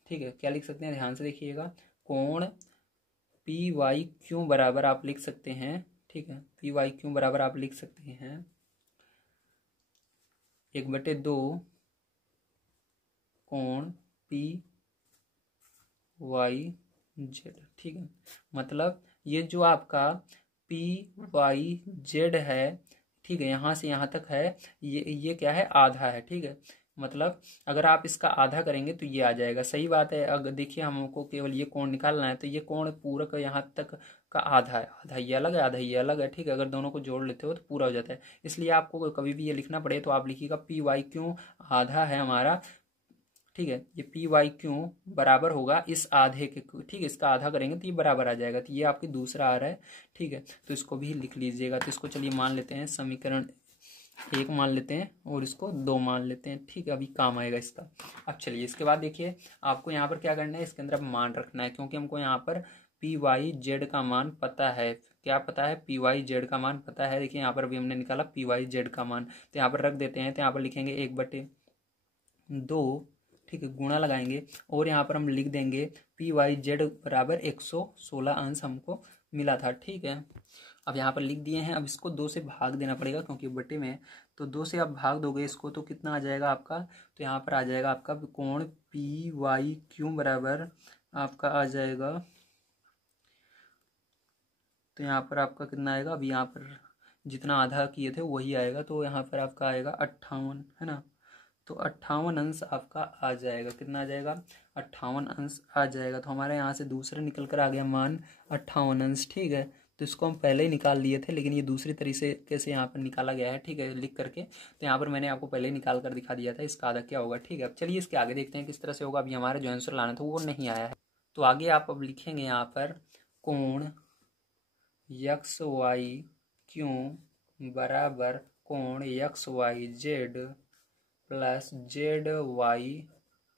ठीक है, क्या लिख सकते हैं, ध्यान से देखिएगा, कोण पी वाई क्यू बराबर आप लिख सकते हैं। ठीक है, पी वाई क्यू बराबर आप लिख सकते हैं 1/2 कोण पी वाई जेड। ठीक है, मतलब ये जो आपका पी वाई जेड है, ठीक है, यहाँ से यहाँ तक है, ये क्या है, आधा है। ठीक है, मतलब अगर आप इसका आधा करेंगे तो ये आ जाएगा, सही बात है। अगर देखिए हमको केवल ये कोण निकालना है, तो ये कोण पूरा का यहाँ तक का आधा है, आधा ये अलग है, आधा ये अलग है, ठीक है। अगर दोनों को जोड़ लेते हो तो पूरा हो जाता है। इसलिए आपको कभी भी ये लिखना पड़े तो आप लिखिएगा पी वाई क्यू आधा है हमारा, ठीक है। ये पी वाई क्यू बराबर होगा इस आधे के, ठीक है। इसका आधा करेंगे तो ये बराबर आ जाएगा, तो ये आपकी दूसरा आ रहा है, ठीक है। तो इसको भी लिख लीजिएगा। तो इसको चलिए मान लेते हैं समीकरण 1 मान लेते हैं और इसको 2 मान लेते हैं, ठीक है। अभी काम आएगा इसका। अब चलिए इसके बाद देखिए आपको यहाँ पर क्या करना है, इसके अंदर अब मान रखना है, क्योंकि हमको यहाँ पर पी वाई जेड का मान पता है। क्या पता है? पी वाई जेड का मान पता है। देखिए यहाँ पर अभी हमने निकाला पी वाई जेड का मान, तो यहाँ पर रख देते हैं। तो यहाँ पर लिखेंगे 1/2, ठीक है, गुणा लगाएंगे और यहाँ पर हम लिख देंगे पी वाई जेड बराबर 116 अंश हमको मिला था, ठीक है। अब यहाँ पर लिख दिए हैं। अब इसको 2 से भाग देना पड़ेगा क्योंकि बटे में, तो 2 से आप भाग दोगे इसको तो कितना आ जाएगा आपका, तो यहाँ पर आ जाएगा आपका कोण पी वाई क्यू बराबर आपका आ जाएगा, तो यहाँ पर आपका कितना आएगा, अब यहाँ पर जितना आधा किए थे वही आएगा, तो यहाँ पर आपका आएगा 58, है ना। तो 58 अंश आपका आ जाएगा। कितना आ जाएगा? 58 अंश आ जाएगा। तो हमारे यहाँ से दूसरा निकल कर आ गया मान 58 अंश, ठीक है। तो इसको हम पहले ही निकाल लिए थे, लेकिन ये दूसरी तरीके से यहाँ पर निकाला गया है, ठीक है, लिख करके। तो यहाँ पर मैंने आपको पहले ही निकाल कर दिखा दिया था इसका आधा क्या होगा, ठीक है। अब चलिए इसके आगे देखते हैं किस तरह से होगा। अभी हमारा जो आंसर लाना था वो नहीं आया है, तो आगे आप अब लिखेंगे यहाँ पर कोण यक्स वाई क्यू बराबर कोण X Y Z plus Z Y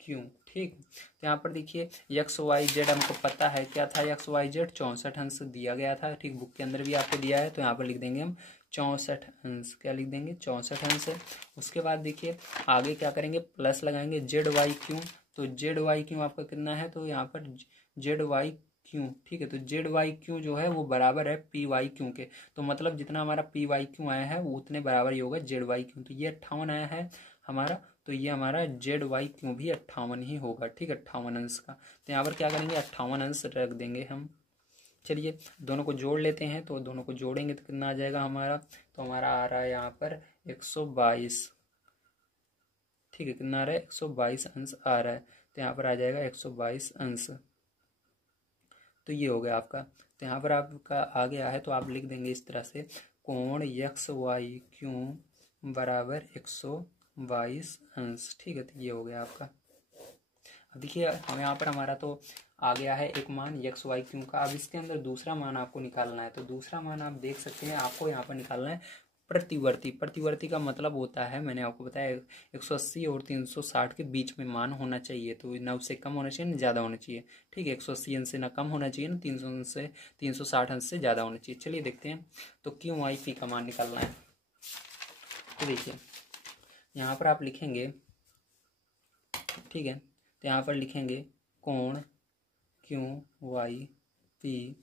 Q, ठीक। तो यहाँ पर देखिए यक्स वाई जेड हमको पता है क्या था, यक्स वाई जेड 64 अंश दिया गया था, ठीक। बुक के अंदर भी आपको दिया है, तो यहाँ पर लिख देंगे हम 64 अंश। क्या लिख देंगे? 64 अंश है। उसके बाद देखिए आगे क्या करेंगे, प्लस लगाएंगे जेड वाई क्यू। तो जेड वाई क्यू आपका कितना है, तो यहाँ पर जेड वाई क्यू, ठीक है। तो जेड वाई क्यू जो है वो बराबर है पी वाई क्यू के, तो मतलब जितना हमारा पी वाई क्यू आया है वो उतने बराबर ही होगा जेड वाई क्यू। तो ये 58 आया है हमारा, तो ये हमारा जेड वाई क्यू भी 58 ही होगा, ठीक है, 58 अंश का। तो यहाँ पर क्या करेंगे, 58 अंश रख देंगे हम। चलिए दोनों को जोड़ लेते हैं, तो दोनों को जोड़ेंगे तो कितना आ जाएगा हमारा, तो हमारा आ रहा है यहाँ पर 122, ठीक है। कितना आ रहा है? 122 अंश आ रहा है। तो यहाँ पर आ जाएगा 122 अंश, तो ये हो गया आपका। तो यहाँ पर आपका आ गया है, तो आप लिख देंगे इस तरह से कोण यक्स वाई क्यू बराबर 122 अंश, ठीक है। तो ये हो गया आपका। अब देखिए हम यहाँ पर हमारा तो आ गया है एक मान यक्स वाई क्यू का। अब इसके अंदर दूसरा मान आपको निकालना है, तो दूसरा मान आप देख सकते हैं, आपको यहाँ पर निकालना है प्रतिवर्ती। प्रतिवर्ती का मतलब होता है, मैंने आपको बताया 180 और 360 के बीच में मान होना चाहिए, तो ना उससे कम होना चाहिए ना ज़्यादा होना चाहिए, ठीक है। 180 अंश से ना कम होना चाहिए ना 300 अंश से 360 अंश से ज़्यादा होना चाहिए। चलिए देखते हैं, तो क्यू वाई पी का मान निकालना है। तो देखिए यहाँ पर आप लिखेंगे, ठीक है, तो यहाँ पर लिखेंगे कोण क्यू वाई पी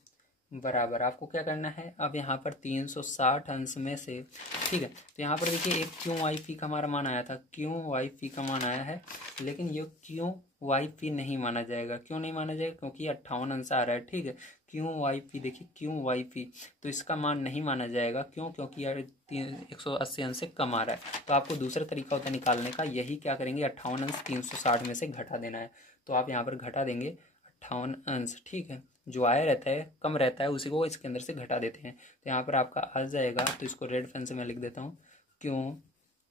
बराबर, आपको क्या करना है, अब यहाँ पर 360 अंश में से, ठीक है। तो यहाँ पर देखिए एक क्यू वाई पी का हमारा मान आया था, क्यू वाई पी का मान आया है, लेकिन ये क्यू वाई पी नहीं माना जाएगा। क्यों नहीं माना जाएगा? क्योंकि 58 अंश आ रहा है, ठीक है। क्यू वाई पी, देखिए क्यू वाई पी, तो इसका मान नहीं माना जाएगा। क्यों? क्योंकि यार 180 अंश से कम आ रहा है। तो आपको दूसरा तरीका होता है निकालने का, यही क्या करेंगे, 58 अंश 360 में से घटा देना है। तो आप यहाँ पर घटा देंगे 58 अंश, ठीक है। जो आया रहता है कम रहता है उसी को इसके अंदर से घटा देते हैं। तो यहाँ पर आपका आ जाएगा, तो इसको रेड पेन से मैं लिख देता हूँ, क्यू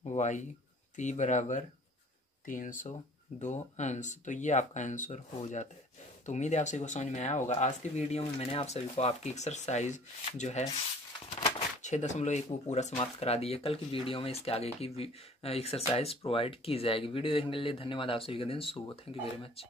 वाई पी बराबर 302 अंश। तो ये आपका आंसर हो जाता है। तो उम्मीद है आप सभी को समझ में आया होगा। आज की वीडियो में मैंने आप सभी को आपकी एक्सरसाइज जो है 6.1 वो पूरा समाप्त करा दी है। कल की वीडियो में इसके आगे की एक्सरसाइज प्रोवाइड की जाएगी। वीडियो देखने के लिए धन्यवाद। आप सभी का दिन शुभ हो। Thank you very much.